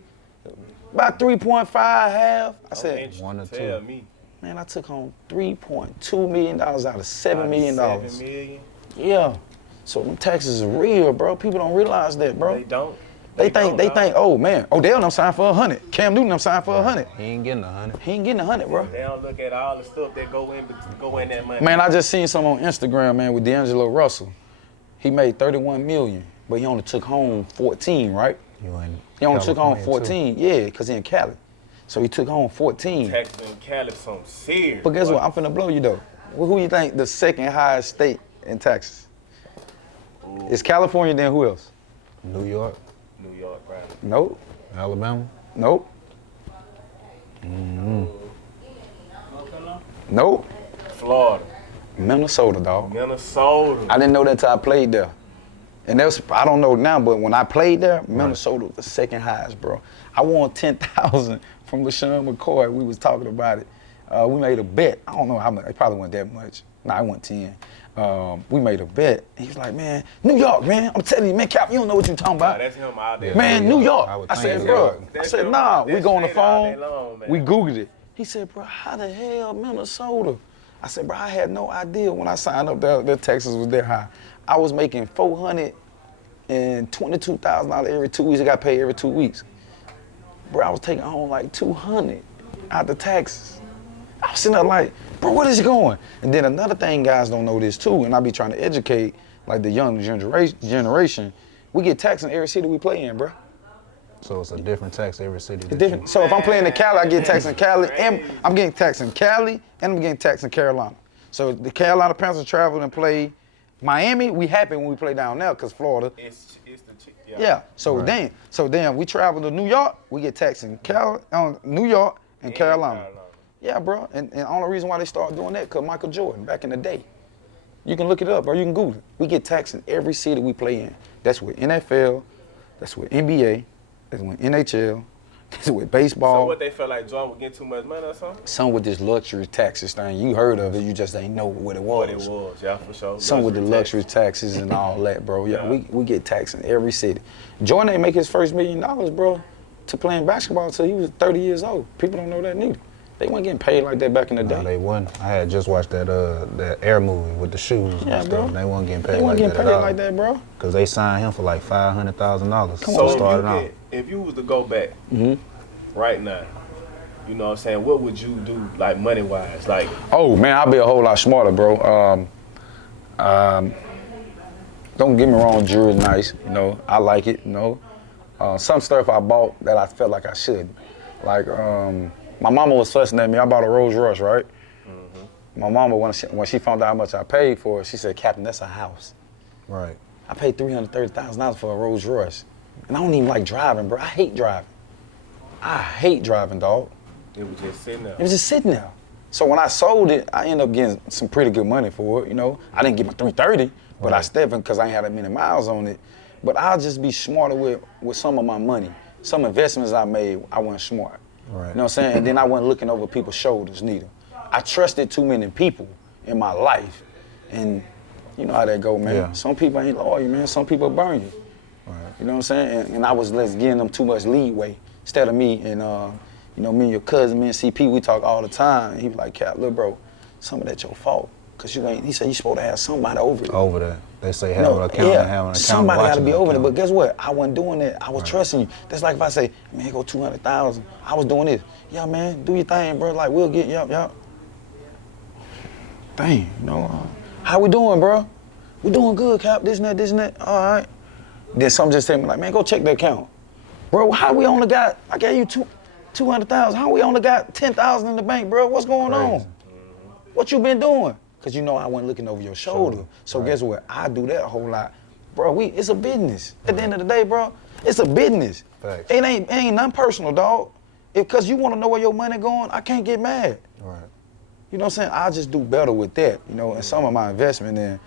buy 3.5 half. I said, One or two. Tell me. man, I took home $3.2 million out of $7 million. $7 million. Yeah. So them taxes are real, bro. People don't realize that, bro. They don't. They think, don't. oh man, Odell them signed for 100. Cam Newton them signed for 100. He ain't getting 100. He ain't getting 100, bro. They don't look at all the stuff that go in that money. Man, I just seen some on Instagram, man, with D'Angelo Russell. He made 31 million, but he only took home 14, right? You in He only took home California, 14, yeah, because he in Cali. So he took home 14. Texas and Cali some serious. But guess boy. what? I'm finna blow you though. Well, who you think the second highest state in Texas? It's California, then who else? too. New York, New York, right? Nope. Alabama. Nope. Nope. Florida. Minnesota, dog. Minnesota. I didn't know that till I played there. And that's, I don't know now, but when I played there, Minnesota was the second highest, bro. I won 10,000 from LaShawn McCoy. We was talking about it. We made a bet. I don't know how much. It probably wasn't that much. Nah, it wasn't 10. We made a bet. He was like, man, New York, man. I'm telling you, man, Cap, you don't know what you're talking about. Nah, that's him out there. Man, New York. I would I said, think bro. so. I said, nah, we go on the That's straight all day phone. long, man. We Googled it. He said, bro, how the hell Minnesota? I said, bro, I had no idea when I signed up that Texas was that high. I was making $422,000 every 2 weeks. I got paid every 2 weeks. Bro, I was taking home like 200 out the taxes. I was sitting there like, bro, what is it going? And then another thing guys don't know this too, and I be trying to educate like the young generation, we get taxed in every city we play in, bro. So it's a different tax every city. It's different. So if I'm playing in Cali, I get taxed in Cali, and I'm getting taxed in Cali, and I'm getting taxed in Carolina. So the Carolina Panthers travel and play Miami. We happy when we play down there because Florida. It's the Yeah. So then we travel to New York. We get taxed in New York and Carolina. Yeah, bro. And the only reason why they started doing that because Michael Jordan back in the day. You can look it up or you can Google it. We get taxed in every city we play in. That's with NFL. That's with NBA. That's with NHL. That's with baseball. So what they felt like Jordan would get too much money or something? Some with this luxury taxes thing. You heard of it. You just ain't know what it was. What it was, yeah, for sure. Some with the luxury taxes and all that, bro. Yeah, we get taxed in every city. Jordan ain't make his first $1 million, bro, to playing basketball until he was 30 years old. People don't know that neither. They weren't getting paid like that back in the day. No, they wasn't. I had just watched that Air movie with the shoes and Yeah, stuff. bro. They wasn't getting paid They weren't like getting that paid at all. like that, bro. Because they signed him for like $500,000. So started out. if you was to go back right now, you know what I'm saying, what would you do, like, money-wise? Like, Oh, man, I'll be a whole lot smarter, bro. Don't get me wrong, jewelry's nice, you know. I like it, you know. Some stuff I bought that I felt like I shouldn't. Like, my mama was fussing at me. I bought a Rolls Royce, right? My mama, when she found out how much I paid for it, she said, Captain, that's a house. Right. I paid $330,000 for a Rolls Royce. And I don't even like driving, bro. I hate driving. I hate driving, dog. it was just sitting there. It was just sitting there. So when I sold it, I ended up getting some pretty good money for it, you know. I didn't get my $330, but I stepped in because I ain't had that many miles on it. But I'll just be smarter with some of my money. Some investments I made, I wasn't smart. Right. You know what I'm saying? And then I wasn't looking over people's shoulders neither. I trusted too many people in my life. And you know how that go, man. Yeah. Some people ain't loyal, man. Some people burn you. Right. You know what I'm saying? And I was giving them too much leeway instead of me. And, you know, me and your cousin, me and CP, we talk all the time. And he was like, Cap, little bro, some of that your fault. Because he said you supposed to have somebody over it. Over that. They say have an account, have an account. Somebody got to be over it. account. But guess what? I wasn't doing that. I was trusting you. That's like if I say, man, go 200,000. I was doing this. Yeah, man, do your thing, bro. Like, we'll get, yup. Dang, you know, how we doing, bro? We doing good, Cap. This and that. All right. Then some just tell me, like, man, go check the account. Bro, how we only got, I gave you 200,000. How we only got 10,000 in the bank, bro? What's going on? What you been doing? Because you know I wasn't looking over your shoulder. So guess what? I do that a whole lot. Bro, it's a business. At the end of the day, bro, it's a business. Facts. It ain't nothing personal, dog. Because you want to know where your money going, I can't get mad. Right. You know what I'm saying? I just do better with that, you know, and some of my investment in,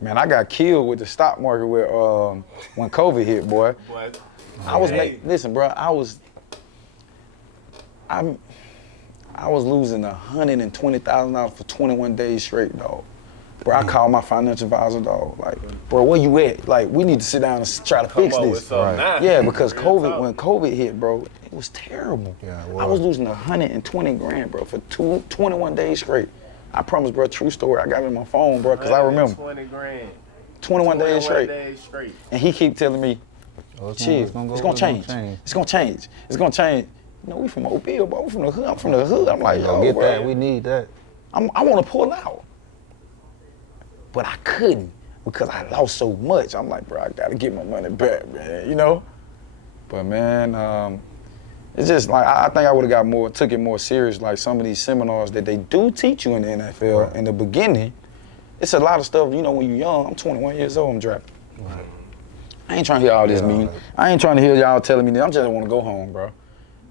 man, I got killed with the stock market when COVID hit, boy. What? I was listen, bro, I was losing $120,000 for 21 days straight, dog. Bro, I called my financial advisor, dog. Like, bro, where you at? Like, we need to sit down and try to fix this. Right. Yeah, because when COVID hit, bro, it was terrible. Yeah, it I was losing $120,000, bro, for 21 days straight. I promise, bro, true story. I got it on my phone, bro, because I remember. 20 grand. 21 days straight. And he keep telling me, Oh, chill, it's gonna change. It's gonna change. It's gonna change. You know, we from Mobile, bro. We from the hood. I'm from the hood. I'm like, yo, Get bro, that. We need that. I want to pull out. But I couldn't because I lost so much. I'm like, bro, I got to get my money back, man, you know? But, man, it's just like, I think I would have took it more serious, like some of these seminars that they do teach you in the NFL in the beginning. It's a lot of stuff, you know, when you're young. I'm 21 years old, I'm drafted. I ain't trying to hear all this mean. I ain't trying to hear y'all telling me that. I just want to go home, bro.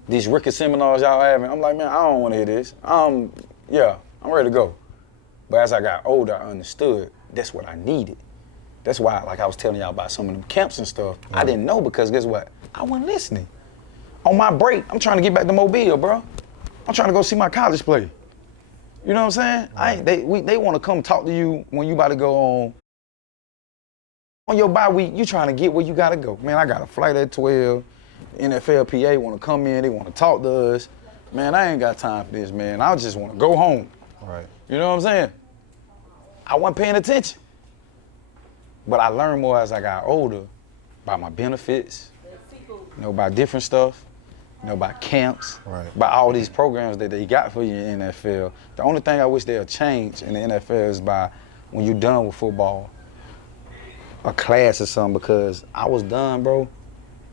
these Ricky seminars y'all having. I'm like, man, I don't want to hear this. Yeah, I'm ready to go. But as I got older, I understood that's what I needed. That's why, like I was telling y'all about some of them camps and stuff, I didn't know because guess what? I wasn't listening. On my break, I'm trying to get back to Mobile, bro. I'm trying to go see my college play. You know what I'm saying? They want to come talk to you when you about to go on your bye week. You trying to get where you got to go. Man, I got a flight at 12. NFLPA want to come in. They want to talk to us. Man, I ain't got time for this, man. I just want to go home. Right. You know what I'm saying? I wasn't paying attention. But I learned more as I got older about my benefits, about different stuff, about camps, about all these programs that they got for you in the NFL. The only thing I wish they'll change in the NFL is by when you're done with football, a class or something, because I was done, bro,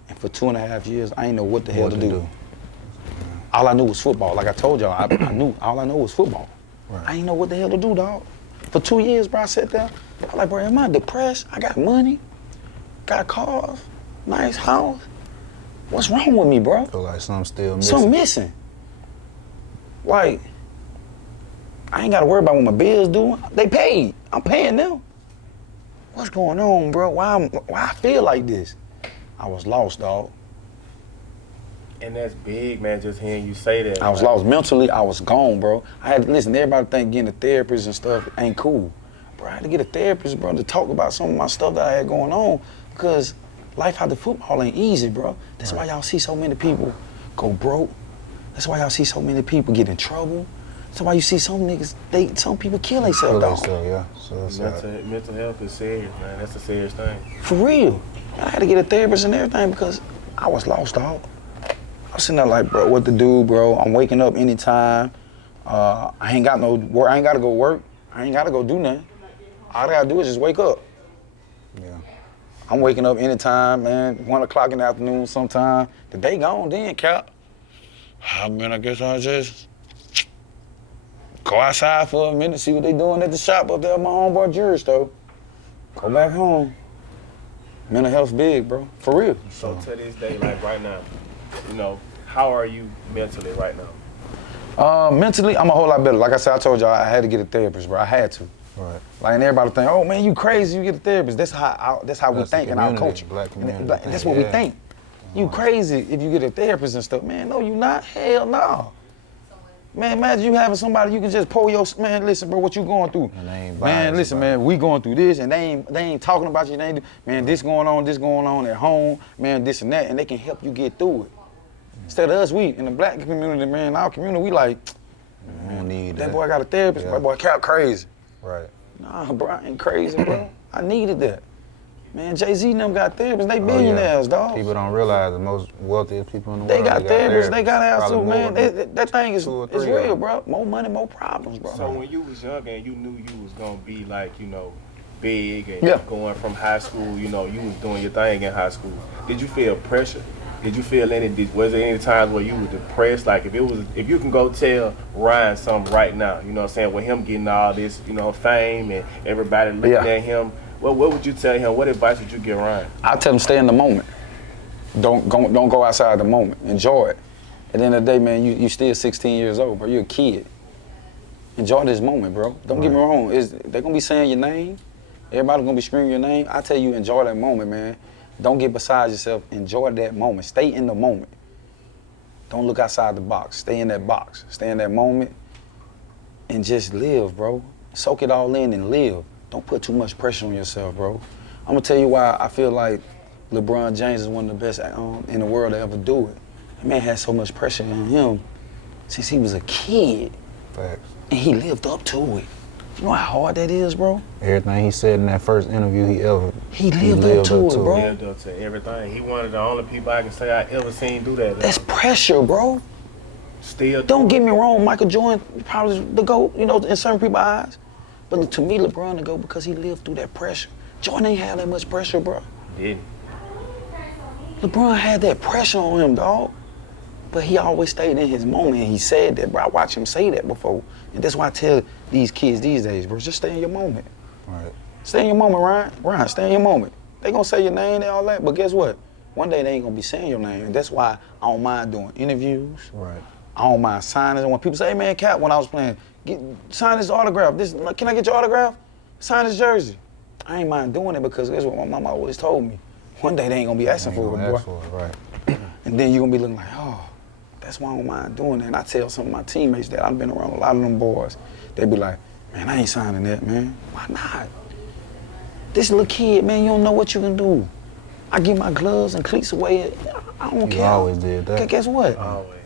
and for 2.5 years, I ain't know what the hell to do. All I knew was football. Like I told y'all, I knew all I knew was football. Right. I ain't know what the hell to do, dog. For 2 years, bro, I sat there. I'm like, bro, am I depressed? I got money, got cars, nice house. What's wrong with me, bro? I feel like something's still missing. Something missing. Like, I ain't got to worry about what my bills doing. They paid. I'm paying them. What's going on, bro? Why I feel like this? I was lost, dog. And that's big, man, just hearing you say that. I was lost. Mentally, I was gone, bro. I had to listen. Everybody think getting a therapist and stuff ain't cool. Bro, I had to get a therapist, bro, to talk about some of my stuff that I had going on, because life after football ain't easy, bro. That's why y'all see so many people go broke. That's why y'all see so many people get in trouble. That's why you see some niggas, some people kill themselves, dog. Yeah. So mental health is serious, man. That's a serious thing. For real. I had to get a therapist and everything because I was lost, dog. I was sitting there like, bro, what to do, bro? I'm waking up anytime. I ain't got no work. I ain't got to go work. I ain't got to go do nothing. All I got to do is just wake up. Yeah. I'm waking up anytime, man. 1 o'clock in the afternoon sometime. The day gone then, Cap. I mean, I guess I'll just go outside for a minute, see what they doing at the shop up there at my homeboy jewelry store. Go back home. Mental health big, bro. For real. So to this day, like right now, you know, how are you mentally right now? Mentally, I'm a whole lot better. Like I said, I told y'all I had to get a therapist, bro. I had to. Right. Like, and everybody think, oh man, you crazy, you get a therapist. That's how we think in our culture. Black community. And that's what we think. You crazy if you get a therapist and stuff. Man, no, you not. Hell no. Man, imagine you having somebody you can just pull your, man, listen, bro, what you going through? Man, listen, man, we going through this, and they ain't talking about you. They ain't, man, this going on at home, man, this and that, and they can help you get through it. Instead of us, we, in the black community, man, our community, we like, man, that boy got a therapist, that boy Cap crazy. Right. Nah, bro, I ain't crazy, bro. I needed that. Man, Jay-Z and them got therapists. They billionaires, dog. People don't realize the most wealthiest people in the They world. got therapists. They got to have to, man. That thing is it's real, bro. More money, more problems, bro. So when you was young and you knew you was gonna be like, you know, big and going from high school, you know, you was doing your thing in high school. Did you feel pressure? Did you feel was there any times where you were depressed? Like if you can go tell Ryan something right now, you know what I'm saying, with him getting all this, you know, fame and everybody looking at him, what would you tell him? What advice would you give Ryan? I tell him stay in the moment. Don't go outside the moment. Enjoy it. At the end of the day, man, you still 16 years old, bro. You're a kid. Enjoy this moment, bro. Don't get me wrong. They're gonna be saying your name. Everybody's gonna be screaming your name. I tell you, enjoy that moment, man. Don't get beside yourself. Enjoy that moment. Stay in the moment. Don't look outside the box. Stay in that box. Stay in that moment and just live, bro. Soak it all in and live. Don't put too much pressure on yourself, bro. I'm gonna tell you why I feel like LeBron James is one of the best in the world to ever do it. That man had so much pressure on him since he was a kid. Facts. And he lived up to it. You know how hard that is, bro? Everything he said in that first interview he lived up to it, bro. He lived up to everything. He one of the only people I can say I ever seen do that. That's pressure, bro. Still. Don't get me wrong, Michael Jordan probably the GOAT, you know, in certain people's eyes. But to me, LeBron the GOAT because he lived through that pressure. Jordan ain't had that much pressure, bro. Didn't. LeBron had that pressure on him, dog. But he always stayed in his moment, and he said that, bro. I watched him say that before. And that's why I tell these kids these days, bro, just stay in your moment. Right. Stay in your moment, Ryan. Ryan, stay in your moment. They gonna say your name and all that, but guess what? one day they ain't gonna be saying your name. And that's why I don't mind doing interviews. Right. I don't mind signing. And when people say, hey man, Cap, when I was playing, sign this autograph. Can I get your autograph? Sign this jersey. I ain't mind doing it because that's what my mama always told me. One day they ain't gonna be asking for it, boy. Right. And then you're gonna be looking like, oh, that's why I don't mind doing that. And I tell some of my teammates that I've been around a lot of them boys. They be like, man, I ain't signing that, man. Why not? This little kid, man, you don't know what you can do. I give my gloves and cleats away. I don't care. You always did that. Guess what? Always.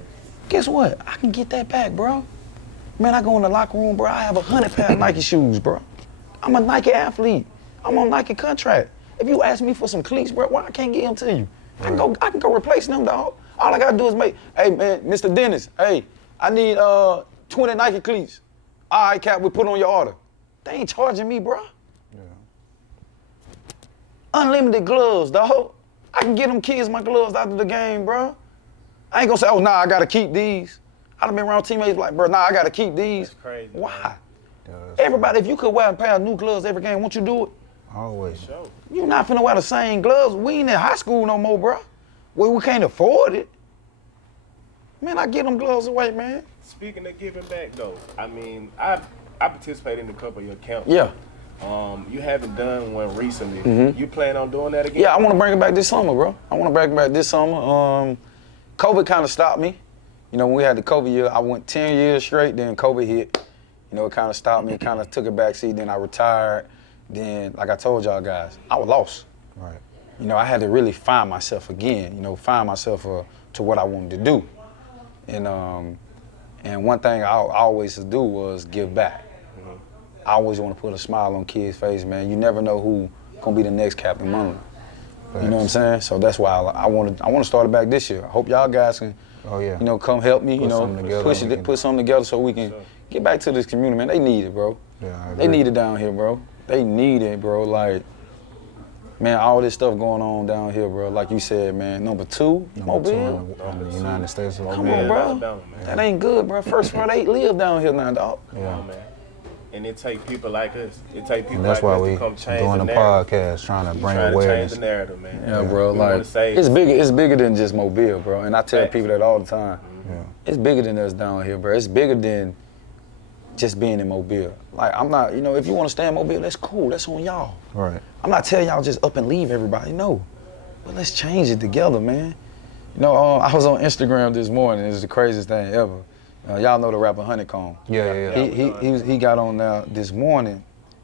Guess what? I can get that back, bro. Man, I go in the locker room, bro. I have 100 pair of Nike shoes, bro. I'm a Nike athlete. I'm on Nike contract. If you ask me for some cleats, bro, why I can't get them to you? I can go replace them, dog. All I gotta do is make, hey man, Mr. Dennis, hey, I need 20 Nike cleats. All right, Cap, we put on your order. They ain't charging me, bro. Yeah. Unlimited gloves, dog. I can get them kids my gloves after the game, bro. I ain't gonna say, oh, nah, I gotta keep these. I done been around teammates like, bro, nah, I gotta keep these. That's crazy. Why? Yeah, Everybody, if you could wear a pair of new gloves every game, won't you do it? always. Sure. You not finna wear the same gloves. We ain't in high school no more, bro. We can't afford it. Man, I get them gloves away, man. Speaking of giving back, though, I mean, I participated in a couple of your camps. Yeah. You haven't done one recently. You plan on doing that again? Yeah, I want to bring it back this summer, bro. I want to bring it back this summer. COVID kind of stopped me. You know, when we had the COVID year, I went 10 years straight, then COVID hit. You know, it kind of stopped me, kind of took a backseat, then I retired. Then, like I told y'all guys, I was lost. Right. You know, I had to really find myself again, you know, find myself to what I wanted to do. And one thing I always do was give back. I always want to put a smile on kids' face, man. You never know who gonna be the next Captain Munnerlyn. You know what I'm saying? So that's why I want to start it back this year. I hope y'all guys can, you know, come help me, Put something together, put something together so we can get back to this community, man. They need it, bro. Yeah, They need it down here, bro. They need it, bro. Like, man, all this stuff going on down here, bro. Like you said, man. Number two in Mobile. the United States of Come America. on, bro. Alabama, man. That ain't good, bro. First part 8 live down here now, dog. Yeah. Man. And it take people like us. It take people And that's like why us we to come change doing the the narrative. podcast, trying to bring Trying to change awareness. the narrative, man. Yeah, bro. We wanna Like, save- it's bigger than just Mobile, bro. And I tell Facts. people that all the time. Yeah. It's bigger than us down here, bro. It's bigger than just being in Mobile. Like, I'm not, you know, if you want to stay in Mobile, that's cool. That's on y'all. Right. I'm not telling y'all just up and leave everybody, no. But let's change it together, man. You know, I was on Instagram this morning. It's the craziest thing ever. Y'all know the rapper Honeycomb. Yeah. He got on now this morning,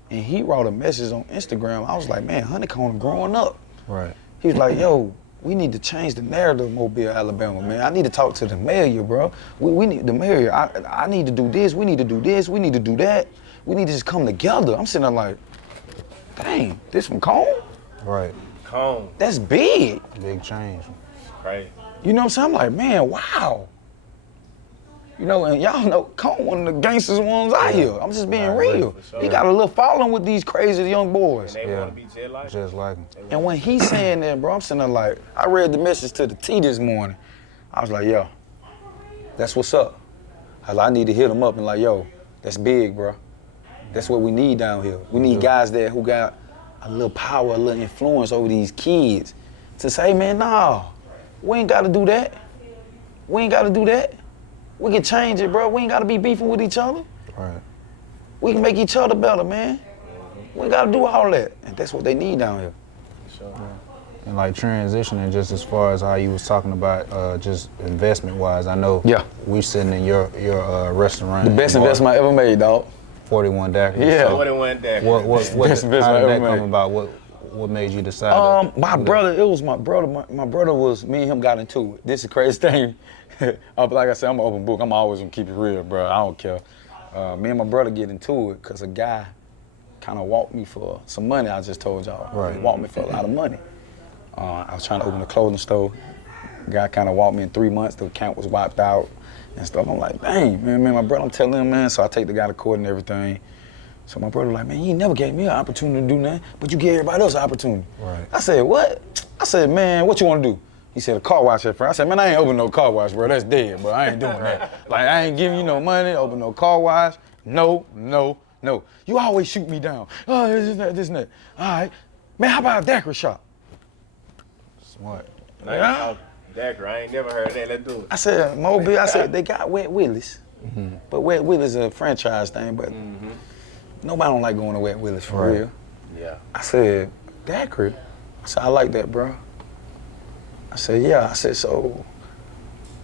and he wrote a message on Instagram. I was like, man, Honeycomb growing up. Right. He was like, yo, we need to change the narrative of Mobile, Alabama, man. I need to talk to the mayor, bro. We need the mayor. I need to do this. We need to do this. We need to do that. We need to just come together. I'm sitting there like, dang, this from Cone? Right. Cone. That's big. Big change. Crazy. You know what I'm saying? I'm like, man, wow. You know, and y'all know Cone one of the gangsters ones out here. I'm just being I real. agree, for sure. He got a little following with these crazy young boys. And they Yeah. want to be just like Just like him. And when he's saying that, bro, I'm sitting there like, I read the message to the T this morning. I was like, yo, that's what's up. I need to hit him up and like, yo, that's big, bro. That's what we need down here. We need guys there who got a little power, a little influence over these kids to say, man, nah, we ain't got to do that. We ain't got to do that. We can change it, bro. We ain't got to be beefing with each other. Right. We can make each other better, man. We ain't got to do all that. And that's what they need down here. Sure. And like transitioning just as far as how you was talking about just investment wise, I know we sitting in your restaurant. The best investment I ever made, dog. 41 Daiquiri. Yeah. So 41 Daiquiri. what Best how investment I did ever that come made. about? What made you decide? My brother, it was my brother. My brother was, me and him got into it. This is the crazy thing. Like I said, I'm an open book. I'm always gonna keep it real, bro. I don't care. Me and my brother get into it because a guy kind of walked me for some money, I just told y'all. Right. He walked me for a lot of money. I was trying to open a clothing store. Guy kind of walked me in 3 months. The account was wiped out and stuff. I'm like, dang, man, my brother, I'm telling him, man. So I take the guy to court and everything. So my brother like, man, you ain't never gave me an opportunity to do nothing, but you gave everybody else an opportunity. Right. I said, what? I said, man, what you want to do? He said, a car wash at first. I said, man, I ain't opening no car wash, bro. That's dead, bro. I ain't doing that. Like, I ain't giving you no money, open no car wash. No. You always shoot me down. Oh, this and that. All right. Man, how about a daiquiri shop? Smart. Now you talking. Dagger, I ain't never heard that. Let's do it. I said, Mobile, I said, they got Wet Willis. But Wet Willis is a franchise thing, but nobody don't like going to Wet Willis for real. Yeah. I said, Dagger? I said, I like that, bro. I said, yeah. I said, so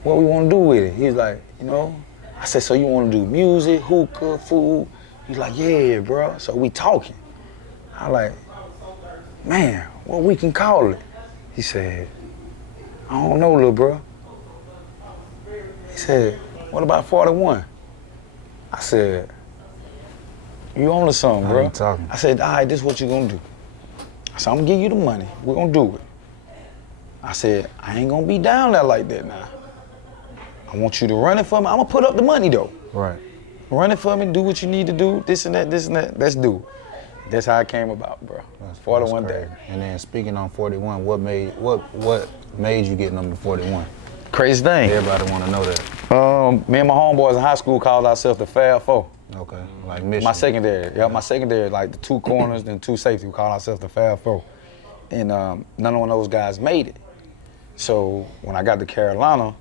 what we want to do with it? He's like, you know? I said, so you want to do music, hookah, food? He's like, yeah, bro. So we talking. I like, man, what we can call it? He said, I don't know, little bro. He said, what about 41? I said, you on to something, bro. Talking. I said, all right, this is what you gonna do. I said, I'm gonna give you the money. We're gonna do it. I said, I ain't gonna be down there like that now. I want you to run it for me. I'm gonna put up the money though. Right. Run it for me, do what you need to do, this and that, this and that. Let's do it. That's how it came about, bro. 41 That's day. crazy. And then speaking on 41, what made you get number 41? Crazy thing. Everybody want to know that. Me and my homeboys in high school called ourselves the Fab Four. Okay. Like Michigan. My secondary, my secondary, like the two corners and two safety, we called ourselves the Fab Four. And none of those guys made it. So when I got to Carolina,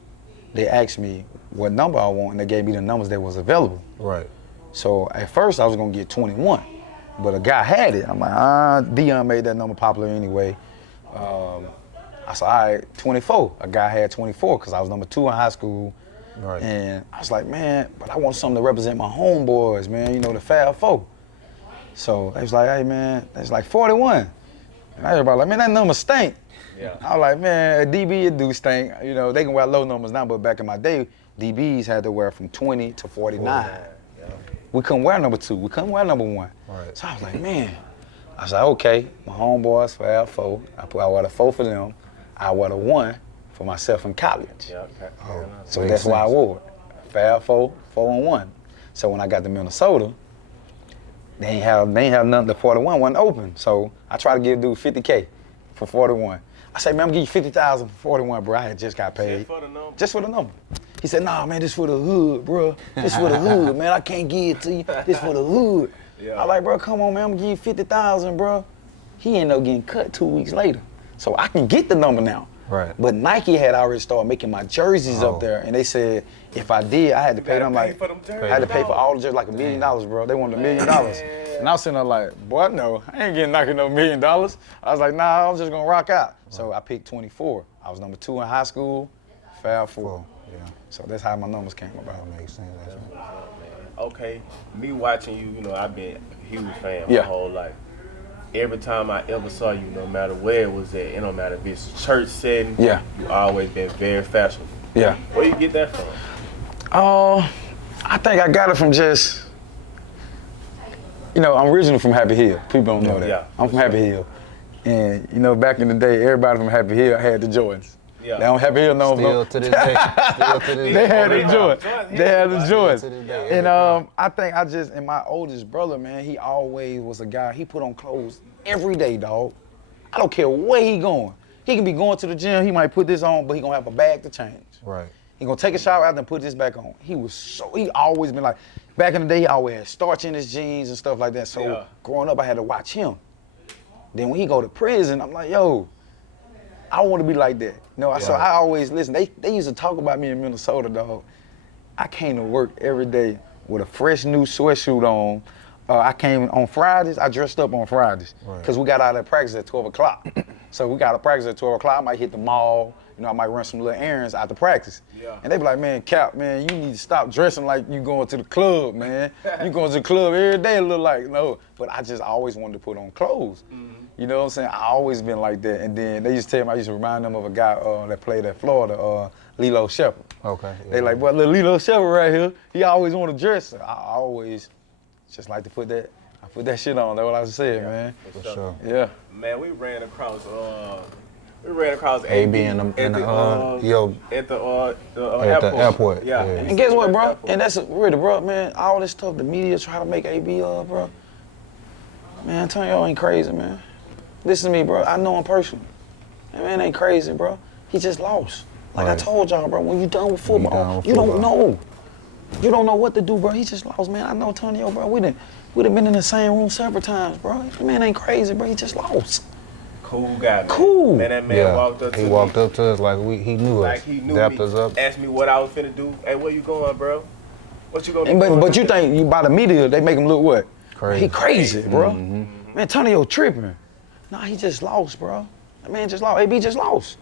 they asked me what number I want, and they gave me the numbers that was available. Right. So at first I was gonna get 21, but a guy had it. I'm like, Dion made that number popular anyway. I said, all right, 24. A guy had 24 because I was number 2 in high school. Right. And I was like, man, but I want something to represent my homeboys, man, you know, the Fab Four. So they was like, hey, man, it's like 41. And everybody like, man, that number stink. Yeah. I was like, man, a DB it do stink. You know, they can wear low numbers now, but back in my day, DBs had to wear from 20 to 49. Yeah. We couldn't wear number 2. We couldn't wear number 1. Right. So I was like, man. I was like, okay, my homeboys Fab Four. I wear the 4 for them. I wear the 1 for myself in college. Yeah, okay. So that's why I wore it. Fab 4, 4 and 1. So when I got to Minnesota, they ain't have nothing. The 41 wasn't open. So I tried to give dude 50K for 41. I said, man, I'm gonna give you 50,000 for 41, bro. I had just got paid. Just for the number? Just for the number. He said, nah, man, this for the hood, bro. This for the hood, man. I can't give it to you. This for the hood. Yeah. I like, bro, come on, man. I'm gonna give you 50,000, bro. He ended up getting cut 2 weeks later. So I can get the number now. Right. But Nike had already started making my jerseys up there, and they said if I did, I had to pay them like for them jerseys. I had to pay for all the jerseys like $1 million, bro. They wanted $1 million. And I was sitting there like, boy, no, I ain't getting Nike no $1 million. I was like, nah, I'm just gonna rock out. So I picked 24. I was number 2 in high school, Fab 4. Yeah. So that's how my numbers came about. That makes sense. That's right. Okay, me watching you, you know, I've been a huge fan my Yeah. whole life. Every time I ever saw you, no matter where it was at, it don't matter if it's a church setting, Yeah. you always been very fashionable. Yeah. Where you get that from? I think I got it from just, you know, I'm originally from Happy Hill. People don't know that. Yeah, I'm from Happy Hill. And, you know, back in the day, everybody from Happy Hill had the Jordans. Yeah. They don't Happy Hill no Still more. to this day. Still to this They day. had the Jordans. They had the Jordans. To this day. And I think and my oldest brother, man, he always was a guy, he put on clothes every day, dog. I don't care where he going. He can be going to the gym, he might put this on, but he gonna have a bag to change. Right. He gonna take a shower after and put this back on. He always been like, back in the day, he always had starch in his jeans and stuff like that. So Yeah. growing up, I had to watch him. Then when he go to prison, I'm like, yo, I want to be like that. You know, so I always listen. They used to talk about me in Minnesota, dog. I came to work every day with a fresh new sweatsuit on. I came on Fridays. I dressed up on Fridays because we got out of practice at 12 o'clock. So we got out of practice at 12 o'clock. I might hit the mall. You know, I might run some little errands after practice. Yeah. And they be like, man, Cap, man, you need to stop dressing like you going to the club, man. You going to the club every day, look like, no. But I just always wanted to put on clothes. You know what I'm saying? I always been like that. And then they used to tell me, I used to remind them of a guy that played at Florida, Lilo Shepherd. Okay. Yeah. They like, well, little Lilo Shepherd right here, he always want to dress. So I always just like to put that shit on. That's what I was saying, man. For sure. Yeah. Man, we ran across AB in the at the airport. Yeah. Yeah. And guess what, bro? And that's really, bro, man, all this stuff the media try to make AB bro. Man, Antonio ain't crazy, man. Listen to me, bro. I know him personally. That man ain't crazy, bro. He just lost. Like I Right. told y'all, bro, when you done with football, you don't know. You don't know what to do, bro. He just lost, man. I know Antonio, bro. We done been in the same room several times, bro. The man ain't crazy, bro. He just lost. Cool guy, man. Cool. Man, that man walked up to me. He walked up to us like he knew us. Like he knew dapped me. us up. Asked me what I was finna do. Hey, where you going, bro? What you gonna And do? but you think you by the media, they make him look what? Crazy. He crazy, bro. Mm-hmm. Man, Tonio tripping. Nah, he just lost, bro. That man just lost. AB just lost.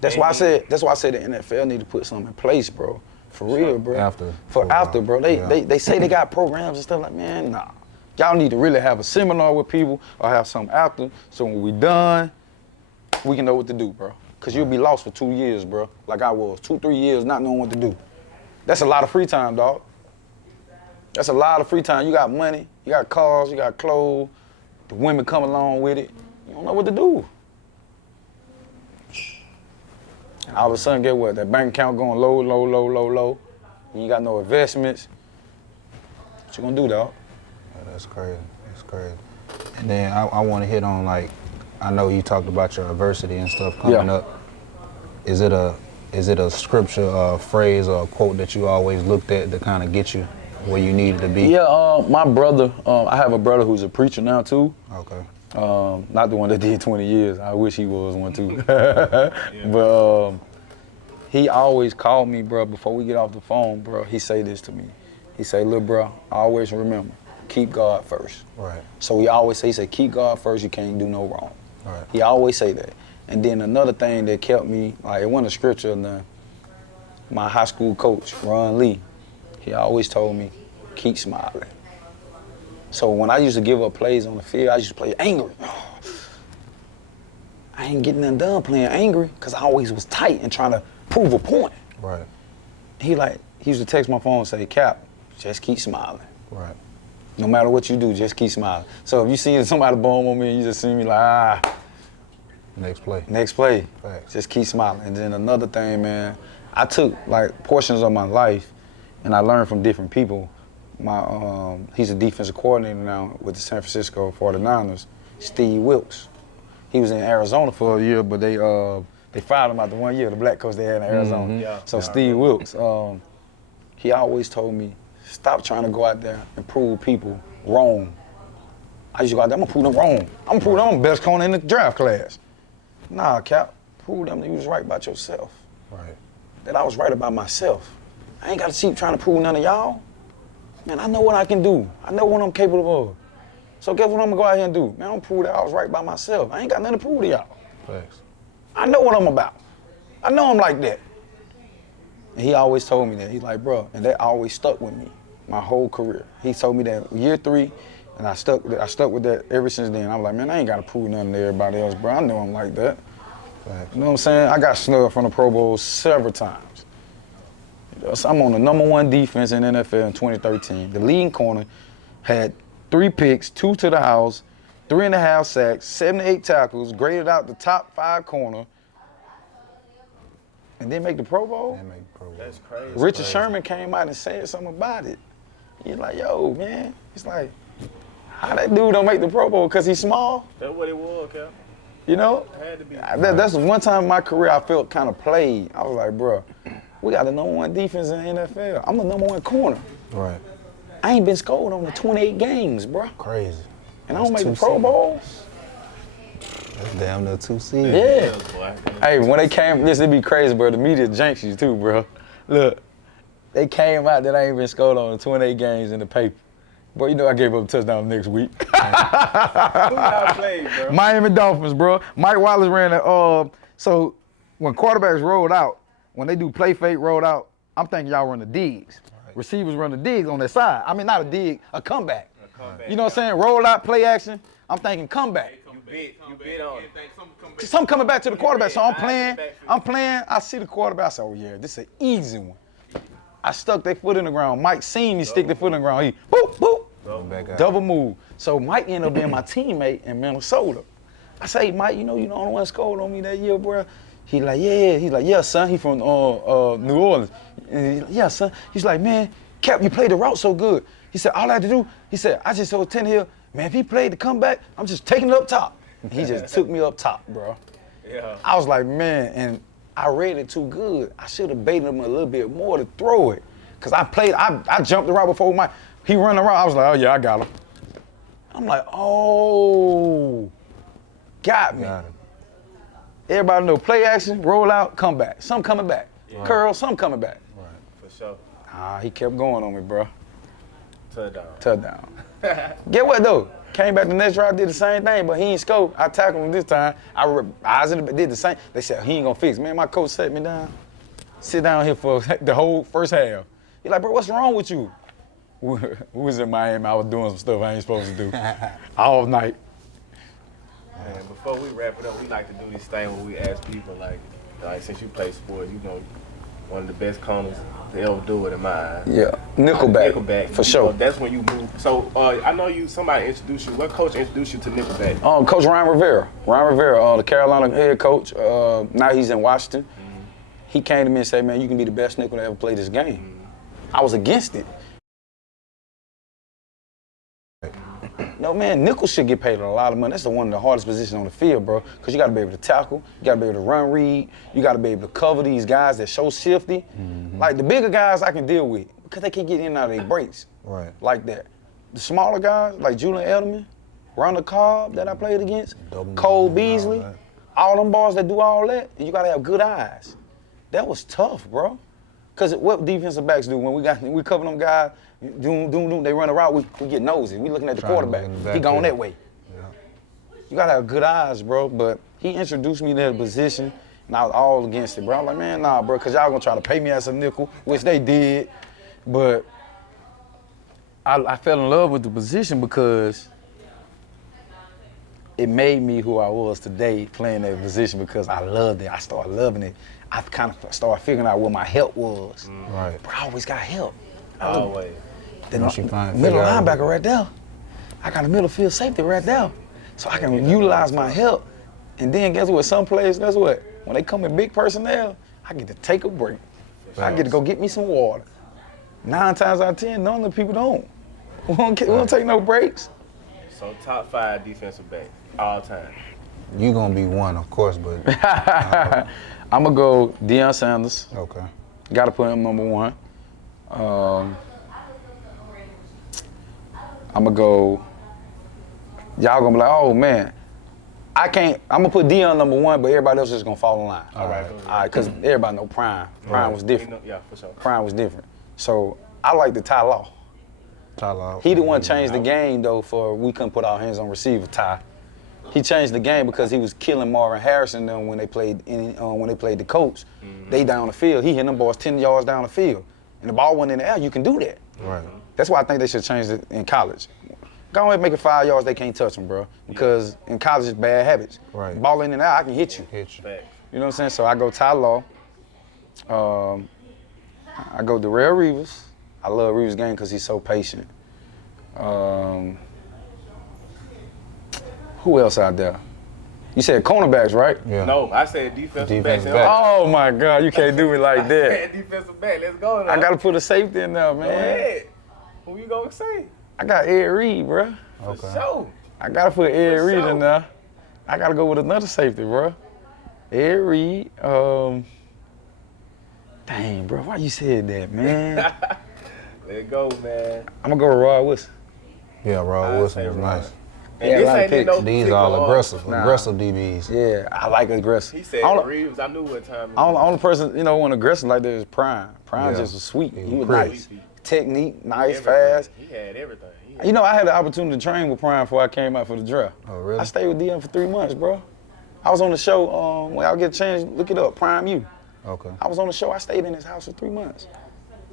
That's why I said the NFL need to put something in place, bro. For real, bro. After, bro. They say they got programs and stuff like, man, nah. Y'all need to really have a seminar with people or have something after, so when we done, we can know what to do, bro. Cause you'll be lost for 2 years, bro. Like I was, 2-3 years not knowing what to do. That's a lot of free time, dog. That's a lot of free time. You got money, you got cars, you got clothes, the women come along with it. You don't know what to do. And all of a sudden, get what? That bank account going low, low, low, low, low. You ain't got no investments. What you gonna do, dog? Yeah, that's crazy. That's crazy. And then I want to hit on, like, I know you talked about your adversity and stuff coming up. Is it a scripture, a phrase, or a quote that you always looked at to kind of get you where you needed to be? Yeah, my brother, I have a brother who's a preacher now too. Okay. Not the one that did 20 years. I wish he was one too. But he always called me, bro, before we get off the phone, bro. He say this to me. He say, look, bro, always remember, keep God first. Right. So he always say, keep God first, you can't do no wrong. Right. He always say that. And then another thing that kept me, like it wasn't a scripture, my high school coach, Ron Lee, he always told me, keep smiling. So when I used to give up plays on the field, I used to play angry. I ain't getting nothing done playing angry because I always was tight and trying to prove a point. Right. He used to text my phone and say, Cap, just keep smiling. Right. No matter what you do, just keep smiling. So if you see somebody bomb on me and you just see me like, Next play. Next play. Facts. Just keep smiling. And then another thing, man, I took like portions of my life and I learned from different people. He's a defensive coordinator now with the San Francisco 49ers, Steve Wilkes. He was in Arizona for a year, but they fired him after 1 year, the black coach they had in Arizona. Mm-hmm. Yeah. So Steve Wilkes, he always told me, stop trying to go out there and prove people wrong. I used to go out there, I'm gonna prove them wrong. I'm gonna prove them I'm the best corner in the draft class. Nah, Cap, prove them that you was right about yourself. Right. That I was right about myself. I ain't gotta keep trying to prove none of y'all. Man, I know what I can do. I know what I'm capable of. So guess what I'm gonna go out here and do? Man, I'm gonna prove that I was right by myself. I ain't got nothing to prove to y'all. Thanks. I know what I'm about. I know I'm like that. And he always told me that. He's like, bro, and that always stuck with me my whole career. He told me that year 3, and I stuck with that ever since then. I'm like, man, I ain't gotta prove nothing to everybody else, bro. I know I'm like that. Thanks. You know what I'm saying? I got snubbed from the Pro Bowl several times. So I'm on the #1 defense in NFL in 2013. The leading corner had 3 picks, 2 to the house, 3.5 sacks, 7 to 8 tackles, graded out the top 5 corner, and then make the Pro Bowl. That make Pro Bowl. That's crazy. Richard Sherman came out and said something about it. He's like, yo, man. It's like, how that dude don't make the Pro Bowl? Because he's small? That's what it was, Cap. You know? Had to be. That's the one time in my career I felt kind of played. I was like, bro, we got the #1 defense in the NFL. I'm the #1 corner. Right. I ain't been scored on the 28 games, bro. Crazy. And I don't make the That's Pro 2 Bowl. That's damn near 2 seasons. Yeah. Boy. Hey, when they came, this it'd be crazy, bro. The media jinx you too, bro. Look, they came out that I ain't been scored on the 28 games in the paper. Boy, you know I gave up a touchdown next week. Who y'all played, bro? Miami Dolphins, bro. Mike Wallace ran it. So when quarterbacks rolled out, when they do play fake rolled out, I'm thinking y'all run the digs. Right. Receivers run the digs on their side. I mean, not a dig, a comeback. Comeback. You know what I'm saying? Roll out, play action. I'm thinking comeback. You bid on it. Something coming back to the quarterback. So I'm playing. I see the quarterback. I said, oh yeah, this is an easy one. I stuck their foot in the ground. Mike seen me stick their foot in the ground. He boop, boop, Back out. double move. So Mike ended up being my teammate in Minnesota. I say, hey, Mike, you know the only one scored on me that year, bro. He like, yeah. He's like, yeah, son. He from New Orleans. And he like, yeah, son. He's like, man, Cap, you played the route so good. He said, all I had to do, he said, I just told Tannehill, man, if he played the comeback, I'm just taking it up top. He just took me up top, bro. Yeah. I was like, man, and I read it too good. I should have baited him a little bit more to throw it. Cause I jumped the route before he run the route. I was like, oh yeah, I got him. I'm like, oh. got me. Got it. Everybody know play action, roll out, come back. Some coming back. Curl, some coming back. For sure. He kept going on me, bro. Touchdown. Get what though? Came back the next drive, did the same thing, but he ain't scored. I tackled him this time. Isaac did the same. They said he ain't gonna fix. Man, my coach sat me down. Sit down here for the whole first half. He like, bro, what's wrong with you? We was in Miami. I was doing some stuff I ain't supposed to do all night. Man, before we wrap it up, we like to do this thing where we ask people like since you play sports, you know, one of the best corners to ever do it in my eyes. Yeah, Nickelback. For sure. That's when you move. So I know somebody introduced you. What coach introduced you to Nickelback? Coach Ryan Rivera. The Carolina head coach. Now he's in Washington. Mm-hmm. He came to me and said, man, you can be the best nickel to ever play this game. Mm-hmm. I was against it. No, man, nickel should get paid a lot of money. That's one of the hardest positions on the field, bro. Because you got to be able to tackle, you got to be able to run read, you got to be able to cover these guys that show shifty. Mm-hmm. Like the bigger guys I can deal with because they can't get in and out of their breaks. Right. Like that. The smaller guys, like Julian Edelman, Ronald Cobb that I played against, Cole Beasley, all them balls that do all that, and you got to have good eyes. That was tough, bro. Because what defensive backs do when we cover them guys, doom, they run a route, we get nosy. We looking at the quarterback. He going that way. Yeah. You gotta have good eyes, bro. But he introduced me to the position, and I was all against it, bro. I was like, man, nah, bro, because y'all gonna try to pay me as a nickel, which they did. But I fell in love with the position because it made me who I was today playing that position because I loved it. I started loving it. I kind of started figuring out what my help was. Right. Bro, I always got help. Always. The middle linebacker right there. I got a middle field safety right there. So I can utilize my help. And then guess what? Some players, guess what? When they come in big personnel, I get to take a break. I get to go get me some water. 9 times out of 10, none of the people don't. We don't take no breaks. So top 5 defensive backs all time. You gonna be one, of course, but I'm gonna go Deion Sanders. Okay. Got to put him number 1. I'm gonna go. Y'all gonna be like, oh man, I'm gonna put Deion number 1, but everybody else is gonna fall in line. All right, because everybody know Prime. Prime was different. Yeah, for sure. Prime was different. So I like the Ty Law. He the one changed the game though for we couldn't put our hands on receiver. Ty. He changed the game because he was killing Marvin Harrison then when they played the Colts. Mm-hmm. They down the field. He hit them boys 10 yards down the field, and the ball went in the air. You can do that. Right. That's why I think they should change it in college. Go ahead and make it 5 yards. They can't touch them, bro. Because in college it's bad habits. Right. Ball in and out, I can hit you. You know what I'm saying? So I go Ty Law. I go Darrelle Reeves. I love Reeves' game because he's so patient. Who else out there? You said cornerbacks, right? Yeah. No, I said defensive back. Oh my God, you can't do me like that. I said defensive back. Let's go now. I gotta put a safety in there, man. Go ahead. Who you gonna say? I got Ed Reed, bro. Okay. For sure. I gotta put Ed Reed in there. I gotta go with another safety, bro. Ed Reed. Dang, bro, why you said that, man? Let's go, man. I'm gonna go with Rod Wilson. Yeah, Rod Wilson was nice. And this ain't no these all aggressive DBs. Yeah, I like aggressive. He said Reeves. I knew what time. Only person when aggressive like that is Prime. Prime just was sweet. He was nice. Technique, nice, fast. He had everything. I had the opportunity to train with Prime before I came out for the draft. Oh, really? I stayed with DM for 3 months, bro. I was on the show. When y'all get a chance, look it up. Prime U. Okay. I was on the show. I stayed in his house for 3 months.